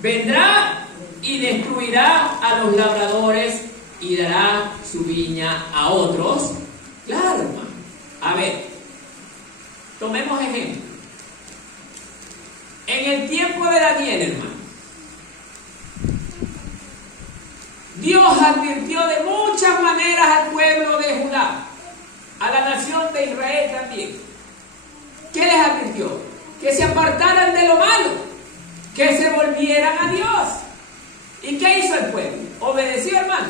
Vendrá y destruirá a los labradores y dará su viña a otros. Claro, hermano. A ver, tomemos ejemplo. En el tiempo de Daniel, hermano, Dios advirtió de muchas maneras al pueblo de Judá, a la nación de Israel también. ¿Qué les advirtió? Que se apartaran de lo malo, que se volvieran a Dios. ¿Y qué hizo el pueblo? ¿Obedeció, hermano?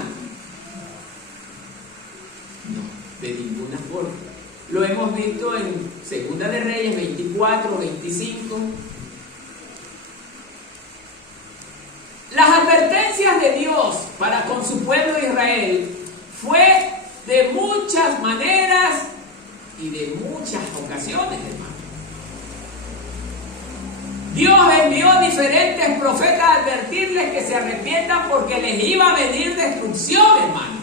No, de ninguna forma. Lo hemos visto en Segunda de Reyes 24, 25. Las advertencias de Dios para con su pueblo Israel fue de muchas maneras y de muchas ocasiones, hermano. Dios envió diferentes profetas a advertirles que se arrepientan porque les iba a venir destrucción, hermano.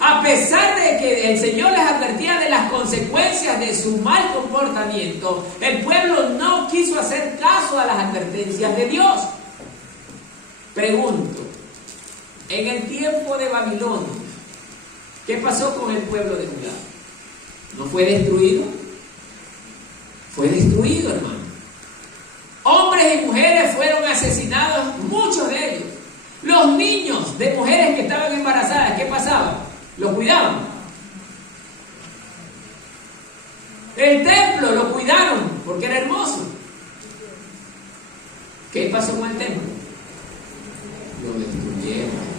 A pesar de que el Señor les advertía de las consecuencias de su mal comportamiento, el pueblo no quiso hacer caso a las advertencias de Dios. Pregunto, en el tiempo de Babilonia, ¿qué pasó con el pueblo de Judá? ¿No fue destruido? Fue destruido, hermano. Hombres y mujeres fueron asesinados, muchos de ellos. Los niños de mujeres que estaban embarazadas, ¿qué pasaba? Los cuidaban. El templo lo cuidaron porque era hermoso. ¿Qué pasó con el templo? Lo destruyeron.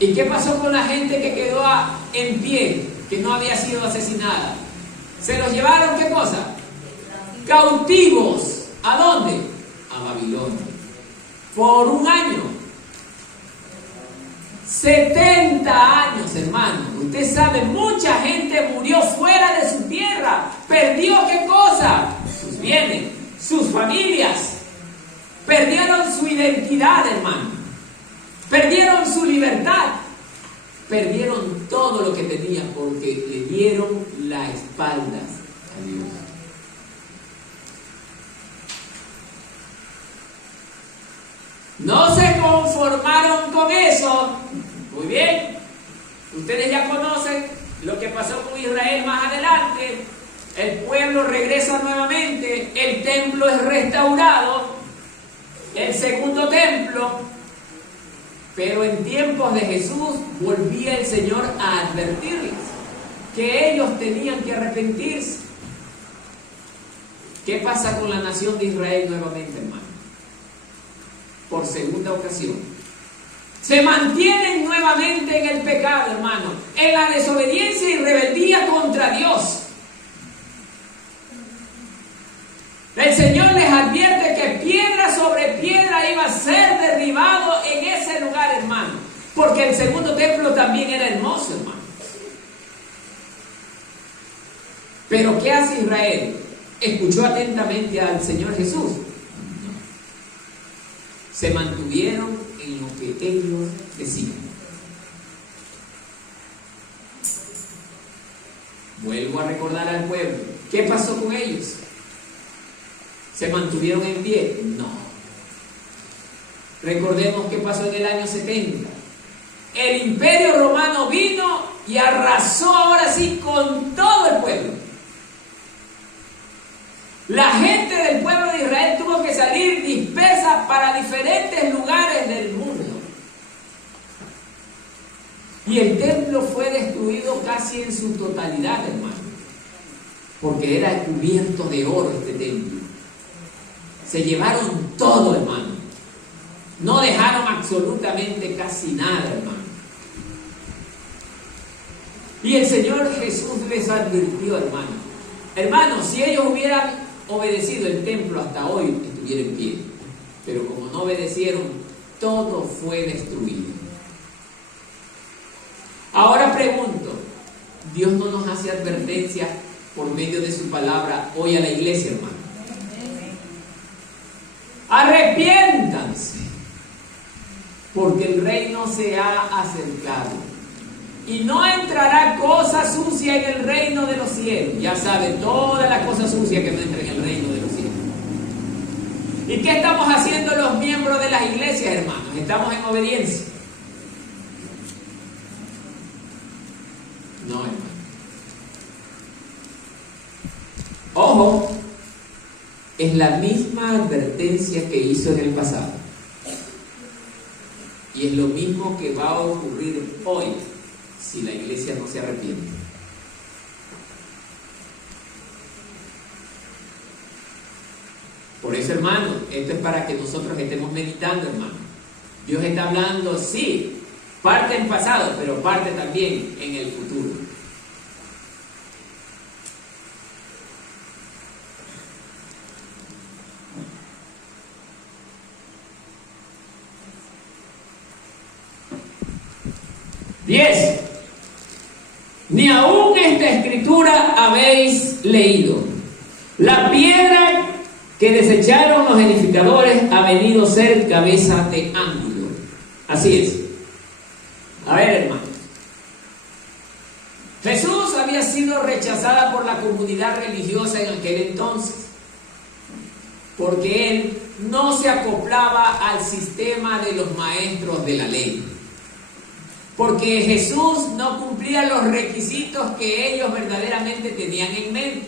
¿Y qué pasó con la gente que quedó en pie, que no había sido asesinada? Se los llevaron, ¿qué cosa? Cautivos. ¿A dónde? A Babilonia. Por un año. 70 años, hermano. Usted sabe, mucha gente murió fuera de su tierra. ¿Perdió qué cosa? Sus bienes, sus familias. Perdieron su identidad, hermano. Perdieron su libertad. Perdieron todo lo que tenían porque le dieron la espalda a Dios. No se conformaron con eso. Muy bien. Ustedes ya conocen lo que pasó con Israel más adelante. el pueblo regresa nuevamente, el templo es restaurado, el segundo templo, pero en tiempos de Jesús volvía el Señor a advertirles que ellos tenían que arrepentirse. ¿Qué pasa con la nación de Israel nuevamente, hermano? Por segunda ocasión. Se mantienen nuevamente en el pecado, hermano, en la desobediencia y rebeldía contra Dios. El Señor les advierte que piedra sobre piedra iba a ser derribado en ese lugar, hermano, porque el segundo templo también era hermoso, hermano. Pero ¿qué hace Israel? ¿Escuchó atentamente al Señor Jesús? No. Se mantuvieron en lo que ellos decían. Vuelvo a recordar al pueblo. ¿Qué pasó con ellos? ¿Se mantuvieron en pie? No. Recordemos qué pasó en el año 70. El Imperio Romano vino y arrasó ahora sí con todo el pueblo. La gente del pueblo de Israel tuvo que salir dispersa para diferentes lugares del mundo. Y el templo fue destruido casi en su totalidad, hermano, porque era cubierto de oro este templo. Se llevaron todo, hermano. No dejaron absolutamente casi nada, hermano. Y el Señor Jesús les advirtió, hermano. Hermanos, si ellos hubieran obedecido, el templo hasta hoy estuviera en pie. Pero como no obedecieron, todo fue destruido. Ahora pregunto, ¿Dios no nos hace advertencia por medio de su palabra hoy a la iglesia, hermano? Arrepiéntanse, porque el reino se ha acercado y no entrará cosa sucia en el reino de los cielos. Ya saben, toda la cosa sucia que no entra en el reino de los cielos. ¿Y qué estamos haciendo los miembros de las iglesias, hermanos? Estamos en obediencia. No, hermano. Ojo, es la misma advertencia que hizo en el pasado. Y es lo mismo que va a ocurrir hoy si la iglesia no se arrepiente. Por eso, hermano, esto es para que nosotros estemos meditando, hermano. Dios está hablando, sí, parte en pasado, pero parte también en el futuro. Diez. Ni aún esta escritura habéis leído. La piedra que desecharon los edificadores ha venido a ser cabeza de ángulo. Así es. A ver, hermanos. Jesús había sido rechazada por la comunidad religiosa en aquel entonces, porque él no se acoplaba al sistema de los maestros de la ley. Porque Jesús no cumplía los requisitos que ellos verdaderamente tenían en mente.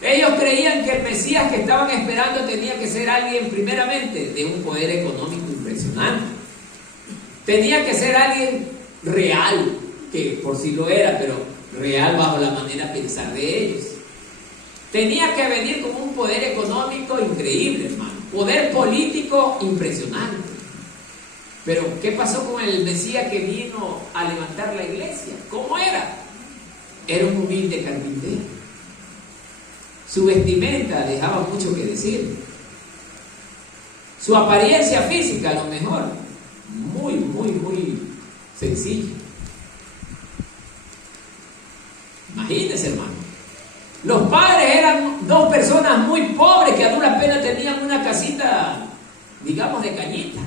Ellos creían que el Mesías que estaban esperando tenía que ser alguien primeramente de un poder económico impresionante. Tenía que ser alguien real, que por sí lo era, pero real bajo la manera de pensar de ellos. Tenía que venir con un poder económico increíble, hermano. Poder político impresionante. Pero, ¿qué pasó con el Mesías que vino a levantar la iglesia? ¿Cómo era? Era un humilde carpintero. Su vestimenta dejaba mucho que decir. Su apariencia física, a lo mejor, muy sencilla. Imagínense, hermano. Los padres eran dos personas muy pobres que a duras penas tenían una casita, digamos, de cañita.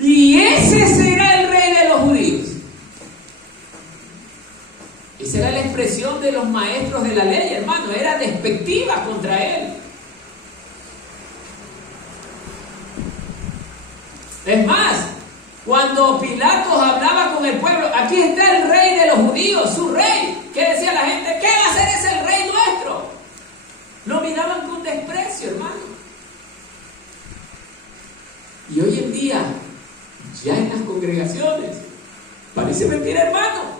Y ese será el rey de los judíos. Esa era la expresión de los maestros de la ley, hermano. Era despectiva contra él. Es más, cuando Pilatos hablaba con el pueblo, aquí está el rey de los judíos, su rey. ¿Qué decía la gente? ¿Qué va a hacer ese rey nuevo? dice mentira, hermano.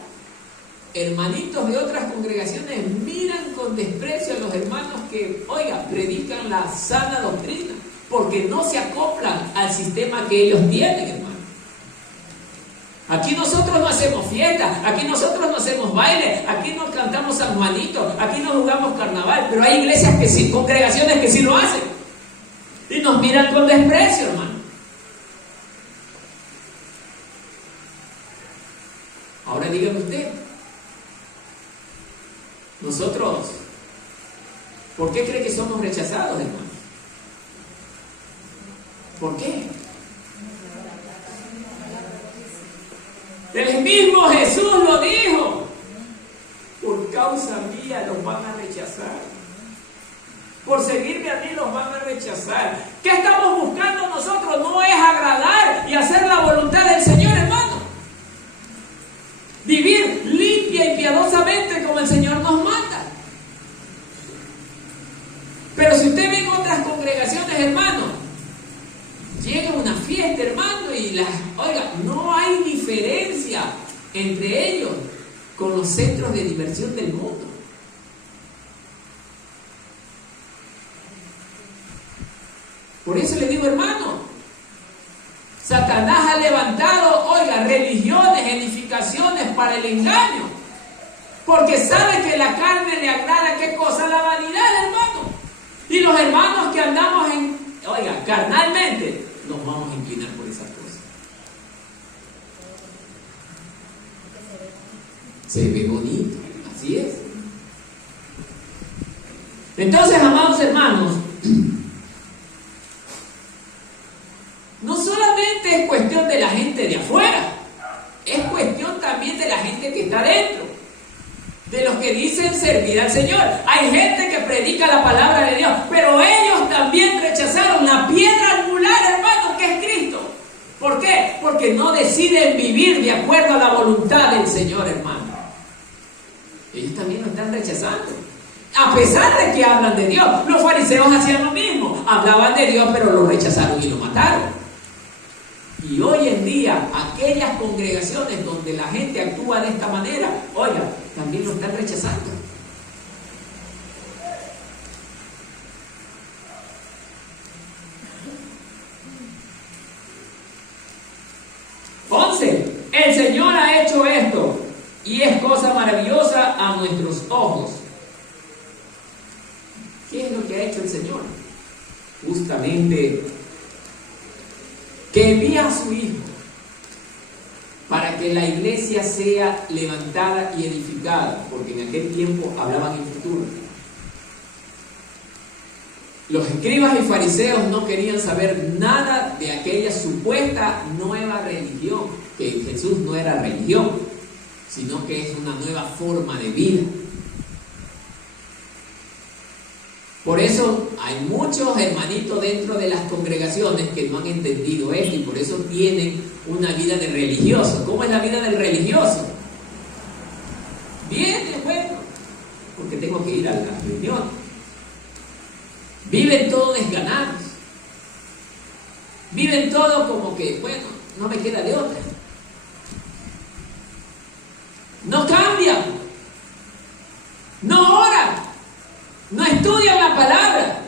Hermanitos de otras congregaciones miran con desprecio a los hermanos que, oiga, predican la sana doctrina, porque no se acoplan al sistema que ellos tienen, hermano. Aquí nosotros no hacemos fiestas, aquí nosotros no hacemos baile, aquí no cantamos San Juanito, aquí no jugamos carnaval, pero hay iglesias que sí, congregaciones que sí lo hacen. Y nos miran con desprecio, hermano. Ahora dígame usted, nosotros, ¿por qué cree que somos rechazados, hermano? ¿Por qué? El mismo Jesús lo dijo. Por causa mía los van a rechazar. Por seguirme a mí los van a rechazar. ¿Qué estamos buscando nosotros? No es agradar y hacer la voluntad del Señor, hermano. Vivir limpia y piadosamente como el Señor nos manda. Pero si usted ve en otras congregaciones, hermano, llega una fiesta, hermano, y oiga, no hay diferencia entre ellos con los centros de diversión del mundo. Por eso le digo, hermano, Satanás ha levantado, oiga, religiones, edificaciones para el engaño, porque sabe que la carne le agrada, ¿qué cosa? La vanidad, hermano. Y los hermanos que andamos oiga, carnalmente, nos vamos a inclinar por esas cosas. Se ve bonito, así es. Entonces, amados hermanos, no solamente es cuestión de la gente de afuera, es cuestión también de la gente que está dentro, de los que dicen servir al Señor. Hay gente que predica la palabra de Dios, pero ellos también rechazaron la piedra angular, hermano, que es Cristo. ¿Por qué? Porque no deciden vivir de acuerdo a la voluntad del Señor, hermano. Ellos también lo están rechazando, a pesar de que hablan de Dios. Los fariseos hacían lo mismo, hablaban de Dios, pero lo rechazaron y lo mataron. Y hoy en día, aquellas congregaciones donde la gente actúa de esta manera, oiga, también lo están rechazando. El Señor ha hecho esto y es cosa maravillosa a nuestros ojos. ¿Qué es lo que ha hecho el Señor? Justamente que envía a su Hijo para que la iglesia sea levantada y edificada, porque en aquel tiempo hablaban en futuro. Los escribas y fariseos no querían saber nada de aquella supuesta nueva religión, que Jesús no era religión, sino que es una nueva forma de vida. Por eso hay muchos hermanitos dentro de las congregaciones que no han entendido esto y por eso tienen una vida de religioso. ¿Cómo es la vida del religioso? Viene, bueno, porque tengo que ir a la reunión. Viven todo desganados. Viven todo como que, bueno, no me queda de otra. No cambian. No oran. No estudian la palabra.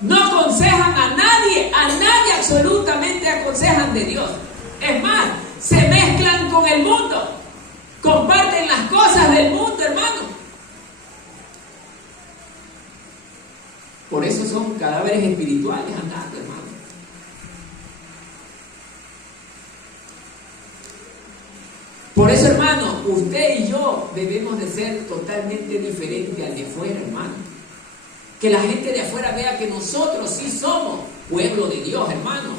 No aconsejan a nadie absolutamente aconsejan de Dios. Es más, se mezclan con el mundo. Comparten las cosas del mundo, hermano. Por eso son cadáveres espirituales andando, hermano. Por eso, hermano, usted y yo debemos de ser totalmente diferentes al de afuera, hermano. Que la gente de afuera vea que nosotros sí somos pueblo de Dios, hermano.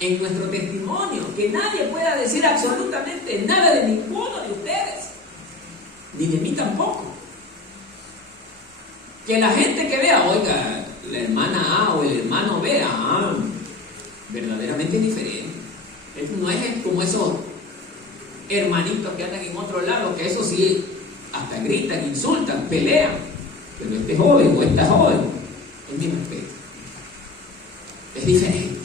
En nuestro testimonio, que nadie pueda decir absolutamente nada de ninguno de ustedes, ni de mí tampoco. Que la gente que vea, oiga, la hermana A o el hermano B, verdaderamente diferente. Esto no es como esos hermanitos que andan en otro lado, que eso sí, hasta gritan, insultan, pelean. Pero este joven o esta joven, es mi respeto. Es diferente.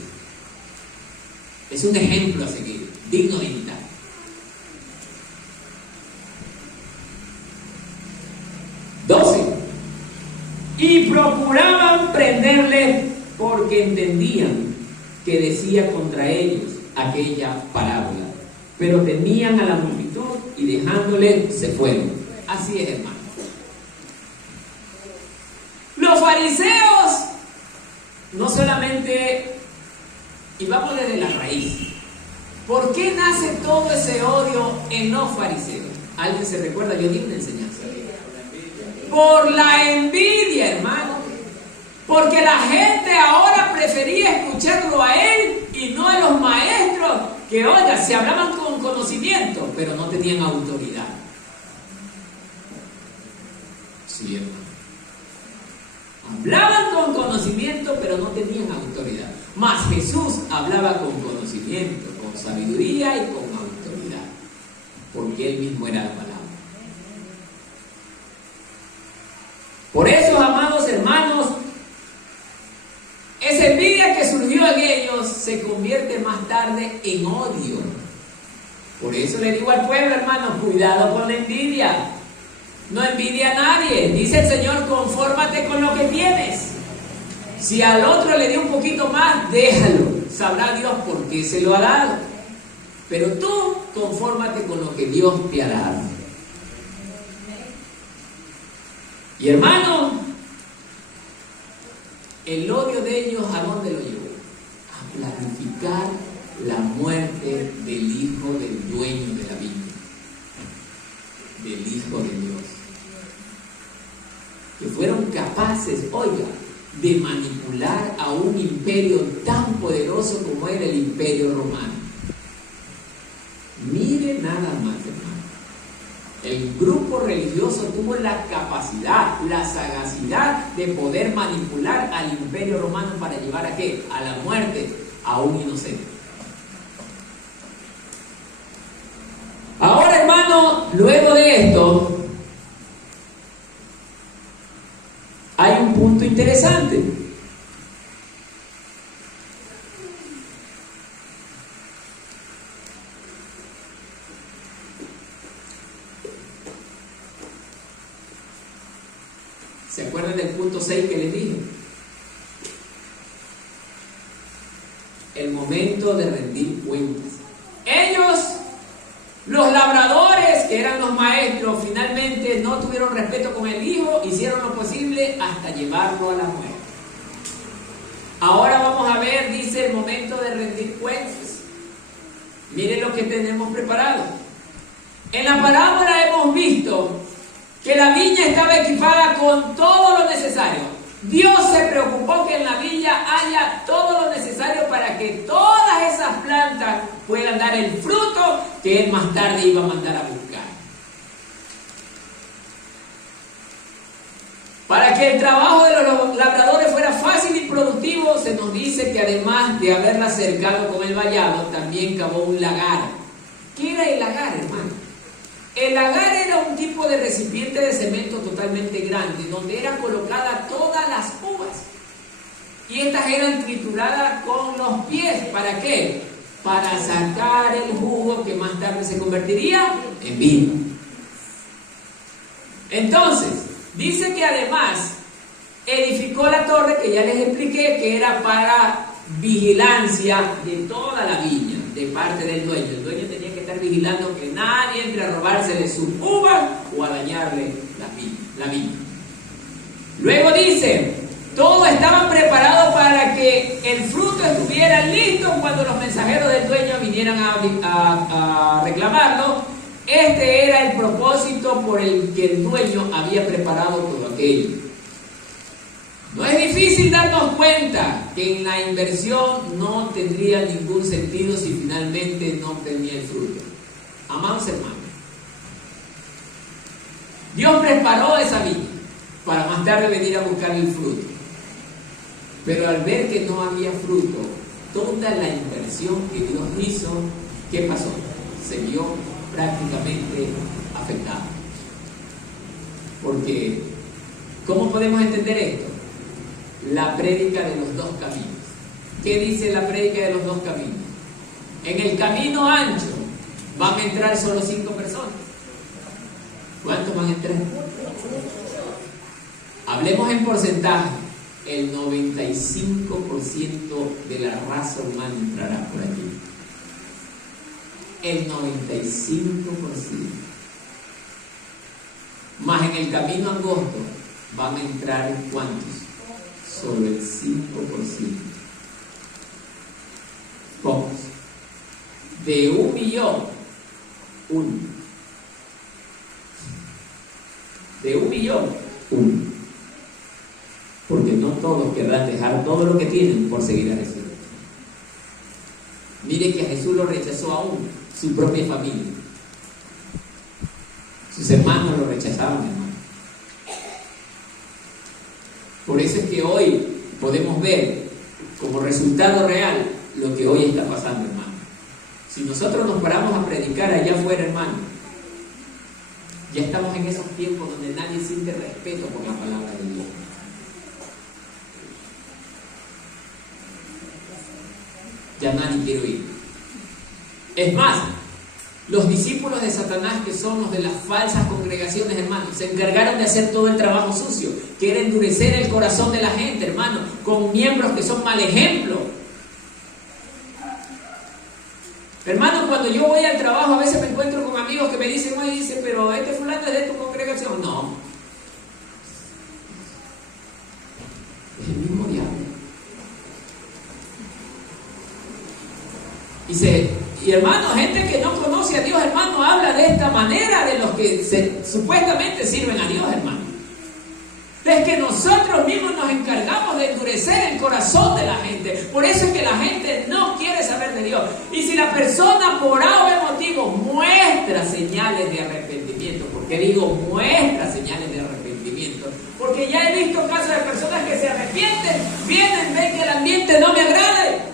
Es un ejemplo a seguir, digno de imitar. y procuraban prenderle porque entendían que decía contra ellos aquella parábola. Pero temían a la multitud y dejándole se fueron. Así es, hermano. Los fariseos no solamente, y vamos desde la raíz, ¿por qué nace todo ese odio en los fariseos? ¿Alguien se recuerda? Yo di una enseñanza. Por la envidia, hermano. Porque la gente ahora prefería escucharlo a él y no a los maestros, que oiga, se hablaban con conocimiento, pero no tenían autoridad. Sí, hermano. Hablaban con conocimiento, pero no tenían autoridad. Mas Jesús hablaba con conocimiento, con sabiduría y con autoridad, porque él mismo era la palabra. Por eso, amados hermanos, esa envidia que surgió en ellos se convierte más tarde en odio. Por eso le digo al pueblo, hermano, cuidado con la envidia. No envidia a nadie. Dice el Señor, confórmate con lo que tienes. Si al otro le dio un poquito más, déjalo. Sabrá Dios por qué se lo ha dado. Pero tú confórmate con lo que Dios te ha dado. Y hermano, el odio de ellos, ¿a dónde lo llevó? A planificar la muerte del hijo del dueño de la viña, del Hijo de Dios. Que fueron capaces, oiga, de manipular a un imperio tan poderoso como era el Imperio Romano. Mire nada más, hermano. El grupo religioso tuvo la capacidad, la sagacidad de poder manipular al Imperio Romano para llevar a ¿qué? A la muerte a un inocente. Ahora, hermano, luego de esto, hay un punto interesante. ¿Se acuerdan del punto 6 que les dije? El momento de rendir cuentas. Ellos, los labradores, que eran los maestros, finalmente no tuvieron respeto con el hijo, hicieron lo posible hasta llevarlo a la muerte. Ahora vamos a ver, dice, el momento de rendir cuentas. Miren lo que tenemos preparado. En la parábola hemos visto que la viña estaba equipada con todo lo necesario. Dios se preocupó que en la viña haya todo lo necesario para que todas esas plantas puedan dar el fruto que Él más tarde iba a mandar a buscar. Para que el trabajo de los labradores fuera fácil y productivo, se nos dice que además de haberla cercado con el vallado, también cavó un lagar. ¿Qué era el lagar, hermano? El lagar era un tipo de recipiente de cemento totalmente grande, donde eran colocadas todas las uvas. Y estas eran trituradas con los pies. ¿Para qué? Para sacar el jugo que más tarde se convertiría en vino. Entonces, dice que además edificó la torre que ya les expliqué, que era para vigilancia de toda la viña, de parte del dueño. El dueño tenía que estar vigilando que nadie entre a robársele su uva o a dañarle la viña. Luego dice, todo estaba preparado para que el fruto estuviera listo cuando los mensajeros del dueño vinieran a reclamarlo. Este era el propósito por el que el dueño había preparado todo aquello. No es difícil darnos cuenta que en la inversión no tendría ningún sentido si finalmente no obtenía el fruto. Amados hermanos, Dios preparó esa viña para más tarde venir a buscar el fruto. Pero al ver que no había fruto, toda la inversión que Dios hizo, ¿qué pasó? Se vio prácticamente afectada. Porque, ¿cómo podemos entender esto? La prédica de los dos caminos. ¿Qué dice la prédica de los dos caminos? En el camino ancho van a entrar solo 5 personas. ¿Cuántos van a entrar? Hablemos en porcentaje. El 95% de la raza humana entrará por aquí. El 95%. Más en el camino angosto van a entrar ¿cuántos? Solo el 5%. Pocos. De 1 millón, 1. De 1 millón, 1. Porque no todos querrán dejar todo lo que tienen por seguir a Jesús. Mire que a Jesús lo rechazó aún su propia familia. Sus hermanos lo rechazaban, hermano. Por eso es que hoy podemos ver como resultado real lo que hoy está pasando, hermano. Si nosotros nos paramos a predicar allá afuera, hermano, ya estamos en esos tiempos donde nadie siente respeto por la palabra de Dios. Ya nadie quiere oír. Es más, los discípulos de Satanás, que son los de las falsas congregaciones, hermanos, se encargaron de hacer todo el trabajo sucio, que era endurecer el corazón de la gente, hermano, con miembros que son mal ejemplo. Hermano, cuando yo voy al trabajo, a veces me encuentro con amigos que me dicen, oye, dice, pero este fulano es de tu congregación. No. Es el mismo diablo. Y hermano, gente que no conoce a Dios, hermano, habla de esta manera de los que supuestamente sirven a Dios, hermano. Es que nosotros mismos nos encargamos de endurecer el corazón de la gente. Por eso es que la gente no quiere saber de Dios. Y si la persona por A o B motivo muestra señales de arrepentimiento, porque digo muestra señales de arrepentimiento, porque ya he visto casos de personas que se arrepienten, vienen, ven que el ambiente no me agrade,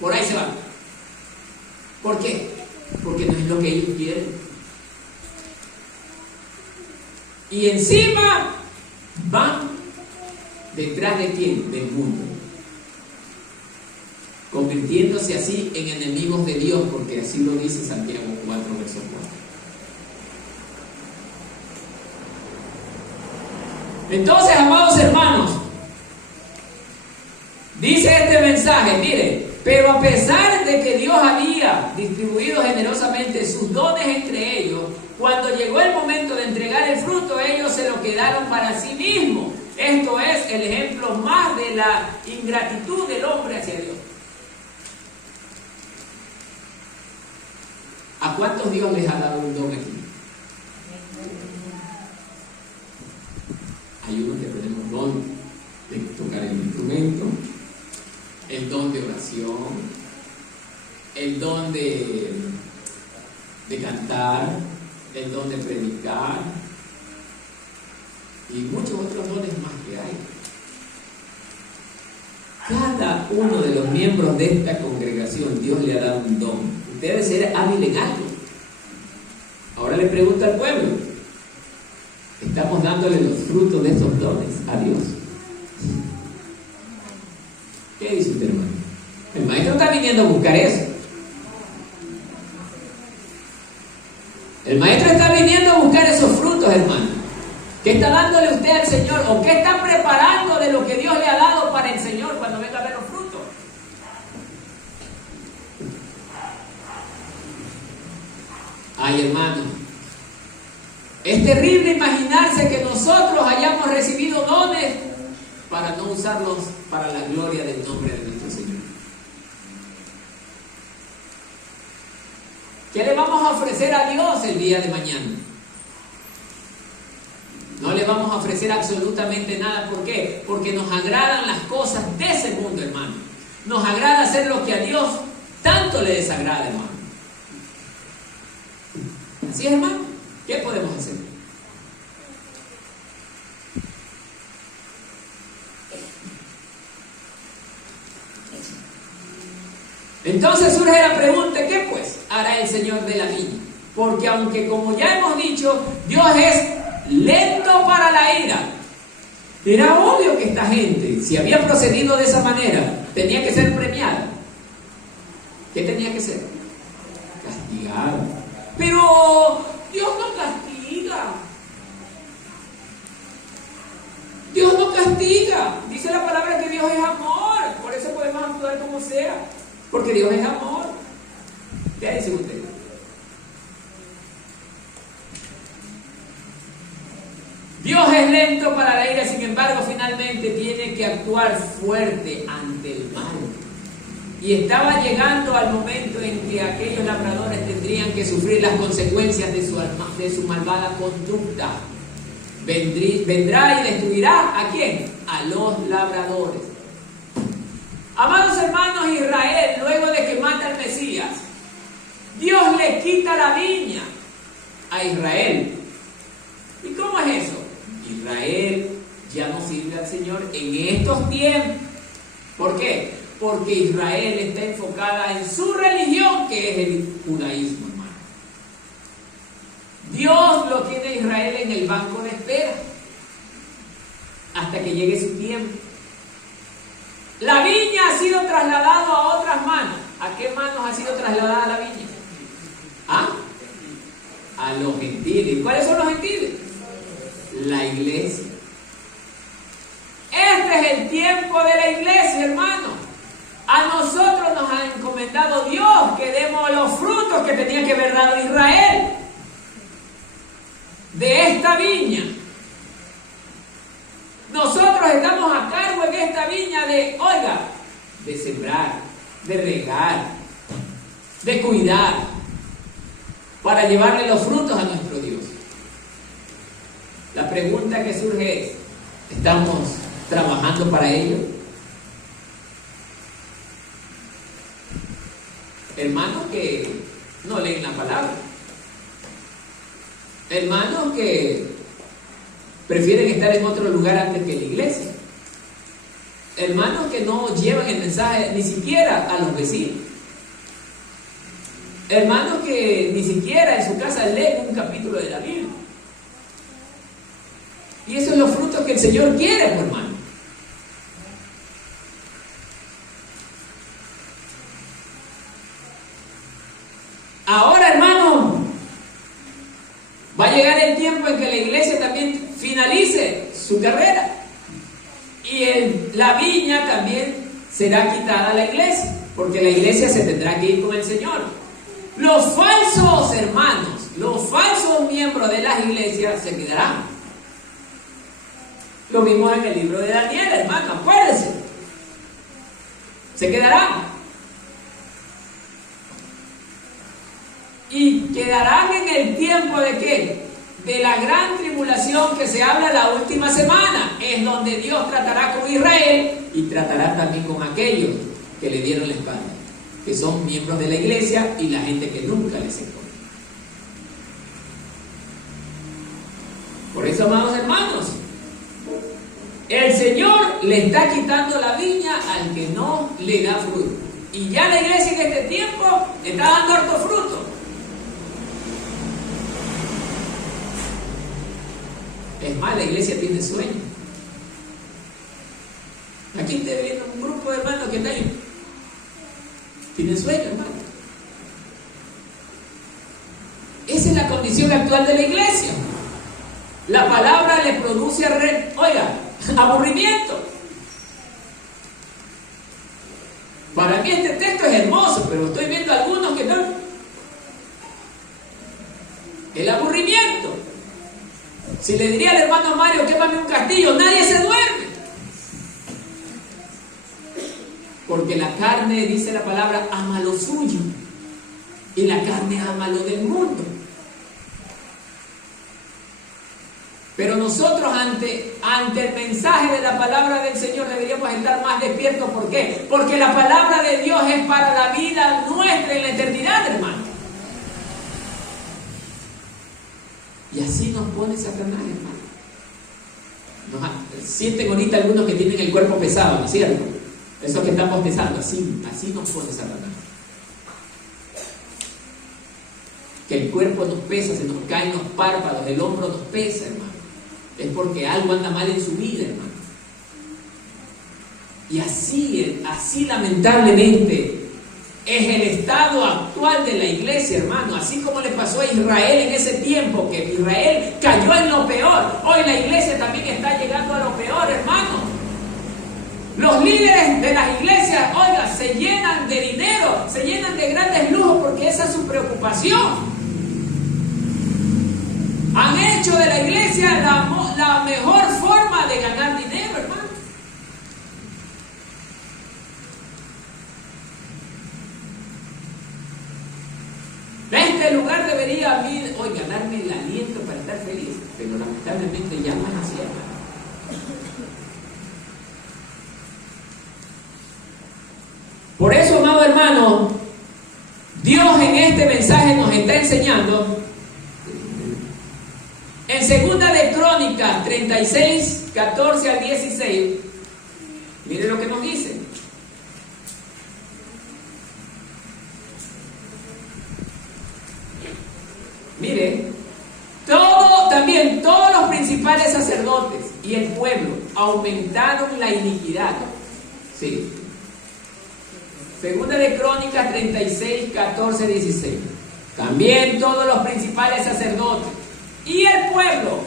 por ahí se van. ¿Por qué? Porque no es lo que ellos quieren. Y encima van detrás de quién? Del mundo. Convirtiéndose así en enemigos de Dios, porque así lo dice Santiago 4, verso 4. Entonces, amados hermanos, dice este mensaje, mire, pero a pesar de que Dios había distribuido generosamente sus dones entre ellos, cuando llegó el momento de entregar el fruto, ellos se lo quedaron para sí mismos. Esto es el ejemplo más de la ingratitud del hombre hacia Dios. ¿A cuántos Dios les ha dado un don aquí? Hay unos que tenemos don de tocar el instrumento, el don de oración, el don de cantar, el don de predicar y muchos otros dones más que hay. Cada uno de los miembros de esta congregación, Dios le ha dado un don. Usted debe ser hábil en algo. Ahora le pregunto al pueblo, ¿estamos dándole los frutos de esos dones a Dios? ¿Qué dice usted, hermano? El maestro está viniendo a buscar eso. El maestro está viniendo a buscar esos frutos, hermano. ¿Qué está dándole usted al Señor? ¿O qué está preparando de lo que Dios le ha dado para el Señor cuando venga a ver los frutos? Ay, hermano, es terrible imaginarse que nosotros hayamos recibido dones para no usarlos para la gloria del nombre de nuestro Señor. ¿Qué le vamos a ofrecer a Dios el día de mañana? No le vamos a ofrecer absolutamente nada. ¿Por qué? Porque nos agradan las cosas de ese mundo, hermano. Nos agrada hacer lo que a Dios tanto le desagrada, hermano. ¿Así es, hermano? ¿Qué podemos hacer? Entonces surge la pregunta, ¿qué pues hará el Señor de la viña? Porque aunque, como ya hemos dicho, Dios es lento para la ira, era obvio que esta gente, si había procedido de esa manera, tenía que ser premiada. ¿Qué tenía que ser? Castigada. Pero Dios no castiga. Dios no castiga. Dice la palabra que Dios es amor. Por eso podemos actuar como sea. Porque Dios es amor. ¿Qué dicen ustedes? Dios es lento para la ira, sin embargo, finalmente tiene que actuar fuerte ante el mal. Y estaba llegando al momento en que aquellos labradores tendrían que sufrir las consecuencias de su malvada conducta. Vendrá y destruirá ¿a quién? A los labradores. Amados hermanos, Israel, luego de que mata al Mesías, Dios le quita la viña a Israel. ¿Y cómo es eso? Israel ya no sirve al Señor en estos tiempos. ¿Por qué? Porque Israel está enfocada en su religión, que es el judaísmo, hermano. Dios lo tiene a Israel en el banco de espera hasta que llegue su tiempo. La viña ha sido trasladada a otras manos. ¿A qué manos ha sido trasladada la viña? ¿Ah? A los gentiles. ¿Cuáles son los gentiles? La iglesia. Este es el tiempo de la iglesia, hermano. A nosotros nos ha encomendado Dios que demos los frutos que tenía que haber dado Israel de esta viña. Nosotros estamos a cargo en esta viña de sembrar, de regar, de cuidar, para llevarle los frutos a nuestro Dios. La pregunta que surge es, ¿estamos trabajando para ello? Hermanos que no leen la palabra, hermanos que prefieren estar en otro lugar antes que en la iglesia, hermanos que no llevan el mensaje ni siquiera a los vecinos, hermanos que ni siquiera en su casa leen un capítulo de la Biblia. Y esos son los frutos que el Señor quiere, pues, hermano. Ahora, hermano, va a llegar el tiempo en que la iglesia también finalice su carrera. Y la viña también será quitada a la iglesia, porque la iglesia se tendrá que ir con el Señor. Los falsos hermanos, los falsos miembros de las iglesias se quedarán. Lo vimos en el libro de Daniel, hermano, acuérdense. Se quedarán. Y quedarán en el tiempo de ¿qué? De la gran tribulación que se habla la última semana, es donde Dios tratará con Israel y tratará también con aquellos que le dieron la espalda, que son miembros de la iglesia y la gente que nunca les encontró. Por eso, amados hermanos, el Señor le está quitando la viña al que no le da fruto. Y ya la iglesia en este tiempo está dando harto fruto. Es más, la iglesia tiene sueño. Aquí te viene un grupo de hermanos que están ahí. Tienen sueño, hermano. Esa es la condición actual de la iglesia. La palabra le produce aburrimiento. Para mí este texto es hermoso, pero estoy viendo algunos que no. El aburrimiento. Si le diría al hermano Mario, quémame un castillo, nadie se duerme. Porque la carne, dice la palabra, ama lo suyo. Y la carne ama lo del mundo. Pero nosotros ante el mensaje de la palabra del Señor deberíamos estar más despiertos. ¿Por qué? Porque la palabra de Dios es para la vida nuestra en la eternidad, hermano. Y así nos pone Satanás, hermano. Sienten ahorita algunos que tienen el cuerpo pesado, ¿no es cierto? Eso que estamos pesando, así nos pone Satanás. Que el cuerpo nos pesa, se nos caen los párpados, el hombro nos pesa, hermano. Es porque algo anda mal en su vida, hermano. Y así lamentablemente es el estado actual de la iglesia, hermano. Así como le pasó a Israel en ese tiempo, que Israel cayó en lo peor. Hoy la iglesia también está llegando a lo peor, hermano. Los líderes de las iglesias, oiga, se llenan de dinero, se llenan de grandes lujos porque esa es su preocupación. Han hecho de la iglesia la mejor forma de ganar dinero, hermano. Este lugar debería a mí hoy ganarme el aliento para estar feliz, pero lamentablemente ya no es así, hermano. Por eso, amado hermano, Dios en este mensaje nos está enseñando en 2 de Crónicas 36, 14 al 16. Mire lo que nos dice. Mire, todos los principales sacerdotes y el pueblo aumentaron la iniquidad. Sí. 2 de Crónicas 36, 14, 16. También todos los principales sacerdotes y el pueblo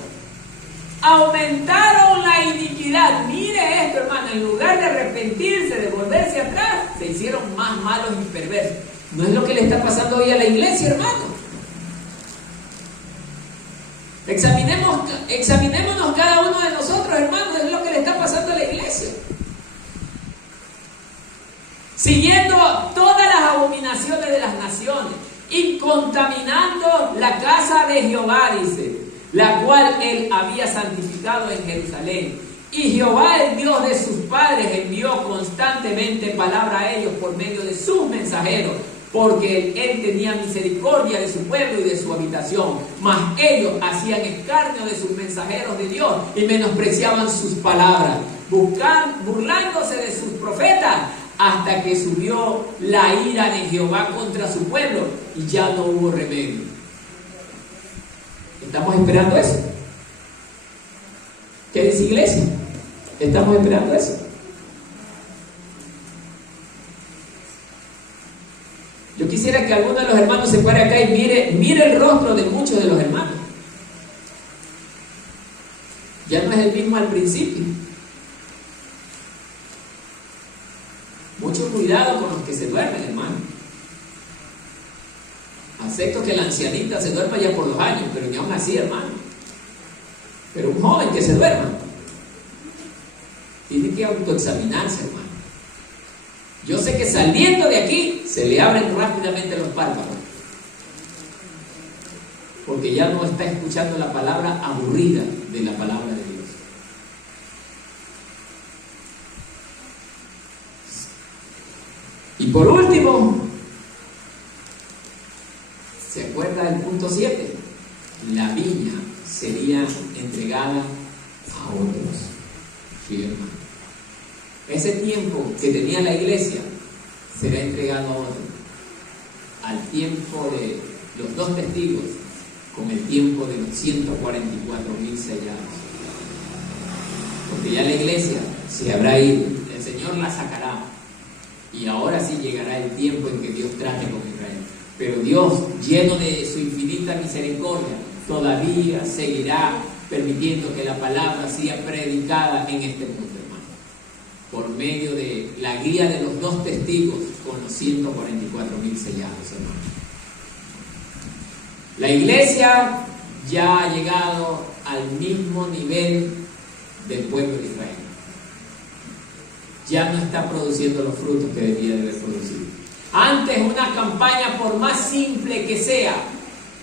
aumentaron la iniquidad. Mire esto, hermano, en lugar de arrepentirse, de volverse atrás, se hicieron más malos y perversos. ¿No es lo que le está pasando hoy a la iglesia, hermano? Examinémonos cada uno de nosotros, hermanos, es lo que le está pasando a la iglesia. Siguiendo todas las abominaciones de las naciones y contaminando la casa de Jehová, dice, la cual él había santificado en Jerusalén. Y Jehová, el Dios de sus padres, envió constantemente palabra a ellos por medio de sus mensajeros, porque él tenía misericordia de su pueblo y de su habitación. Mas ellos hacían escarnio de sus mensajeros de Dios y menospreciaban sus palabras, burlándose de sus profetas, hasta que subió la ira de Jehová contra su pueblo y ya no hubo remedio. ¿Estamos esperando eso? ¿Qué dice iglesia? ¿Estamos esperando eso? Yo quisiera que alguno de los hermanos se pare acá y mire el rostro de muchos de los hermanos. Ya no es el mismo al principio. Mucho cuidado con los que se duermen, hermano. Acepto que la ancianita se duerma ya por los años, pero ni aún así, hermano. Pero un joven que se duerma tiene que autoexaminarse, hermano. Yo sé que saliendo de aquí se le abren rápidamente los párpados, porque ya no está escuchando la palabra aburrida de la palabra de Dios. Y por último, ¿se acuerda del punto 7? La viña sería entregada a otros. Sí, hermano. Ese tiempo que tenía la iglesia será entregado a otros. Al tiempo de los 2 testigos, con el tiempo de los 144,000 sellados. Porque ya la iglesia se habrá ido, el Señor la sacará. Y ahora sí llegará el tiempo en que Dios trate con Israel. Pero Dios, lleno de su infinita misericordia, todavía seguirá permitiendo que la palabra sea predicada en este mundo, hermano, por medio de la guía de los 2 testigos con los 144,000 sellados, hermano. La iglesia ya ha llegado al mismo nivel del pueblo de Israel. Ya no está produciendo los frutos que debía de haber producido. Antes, una campaña, por más simple que sea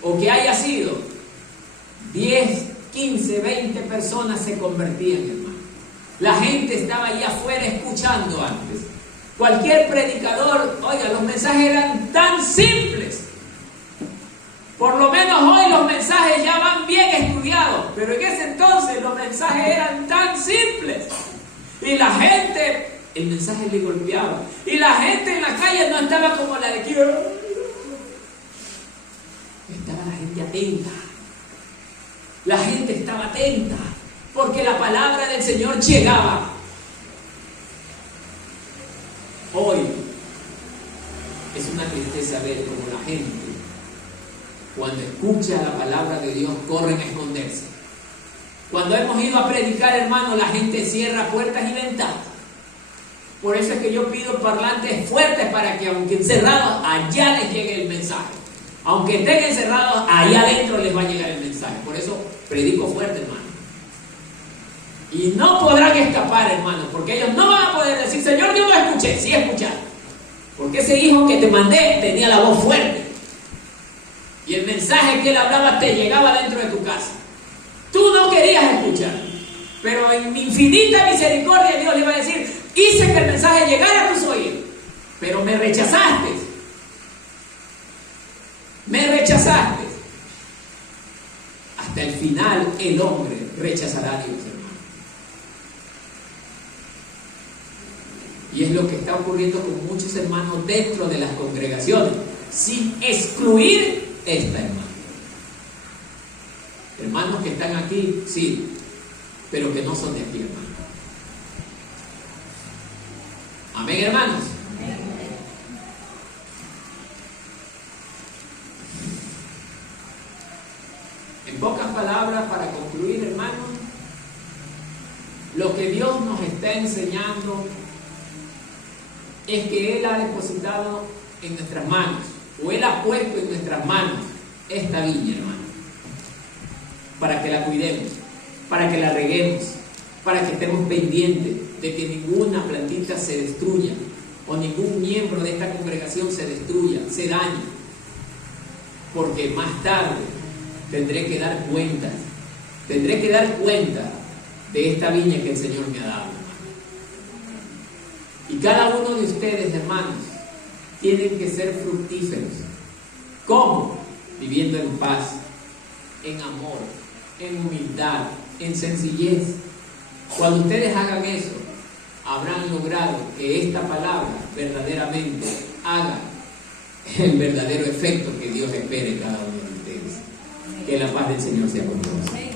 o que haya sido, 10, 15, 20 personas se convertían, hermano. La gente estaba allá afuera escuchando antes. Cualquier predicador, oiga, los mensajes eran tan simples. Por lo menos hoy los mensajes ya van bien estudiados, pero en ese entonces los mensajes eran tan simples. Y la gente, el mensaje le golpeaba. Y la gente en la calle no estaba como la de aquí. Estaba la gente atenta. La gente estaba atenta, porque la palabra del Señor llegaba. Hoy es gente, cuando escucha la palabra de Dios, corren a esconderse. Cuando hemos ido a predicar, hermano, la gente cierra puertas y ventanas. Por eso es que yo pido parlantes fuertes para que, aunque encerrados, allá les llegue el mensaje. Aunque estén encerrados, allá adentro les va a llegar el mensaje. Por eso predico fuerte, hermano. Y no podrán escapar, hermano, porque ellos no van a poder decir, Señor, yo no escuché. Sí escucharon. Porque ese hijo que te mandé tenía la voz fuerte. Y el mensaje que él hablaba te llegaba dentro de tu casa. Tú no querías escuchar. Pero en mi infinita misericordia Dios le iba a decir, hice que el mensaje llegara a tus oídos. Pero me rechazaste. Me rechazaste. Hasta el final el hombre rechazará a Dios, hermano. Y es lo que está ocurriendo con muchos hermanos dentro de las congregaciones, sin excluir esta hermana. Hermanos que están aquí, sí, pero que no son de aquí, hermanos. Amén, hermanos. En pocas palabras, para concluir, hermanos, lo que Dios nos está enseñando es que Él ha depositado en nuestras manos, o Él ha puesto en nuestras manos esta viña, hermano, para que la cuidemos, para que la reguemos, para que estemos pendientes de que ninguna plantita se destruya, o ningún miembro de esta congregación se destruya, se dañe, porque más tarde tendré que dar cuenta de esta viña que el Señor me ha dado. Y cada uno de ustedes, hermanos, tienen que ser fructíferos. ¿Cómo? Viviendo en paz, en amor, en humildad, en sencillez. Cuando ustedes hagan eso, habrán logrado que esta palabra verdaderamente haga el verdadero efecto que Dios espera en cada uno de ustedes. Que la paz del Señor sea con todos.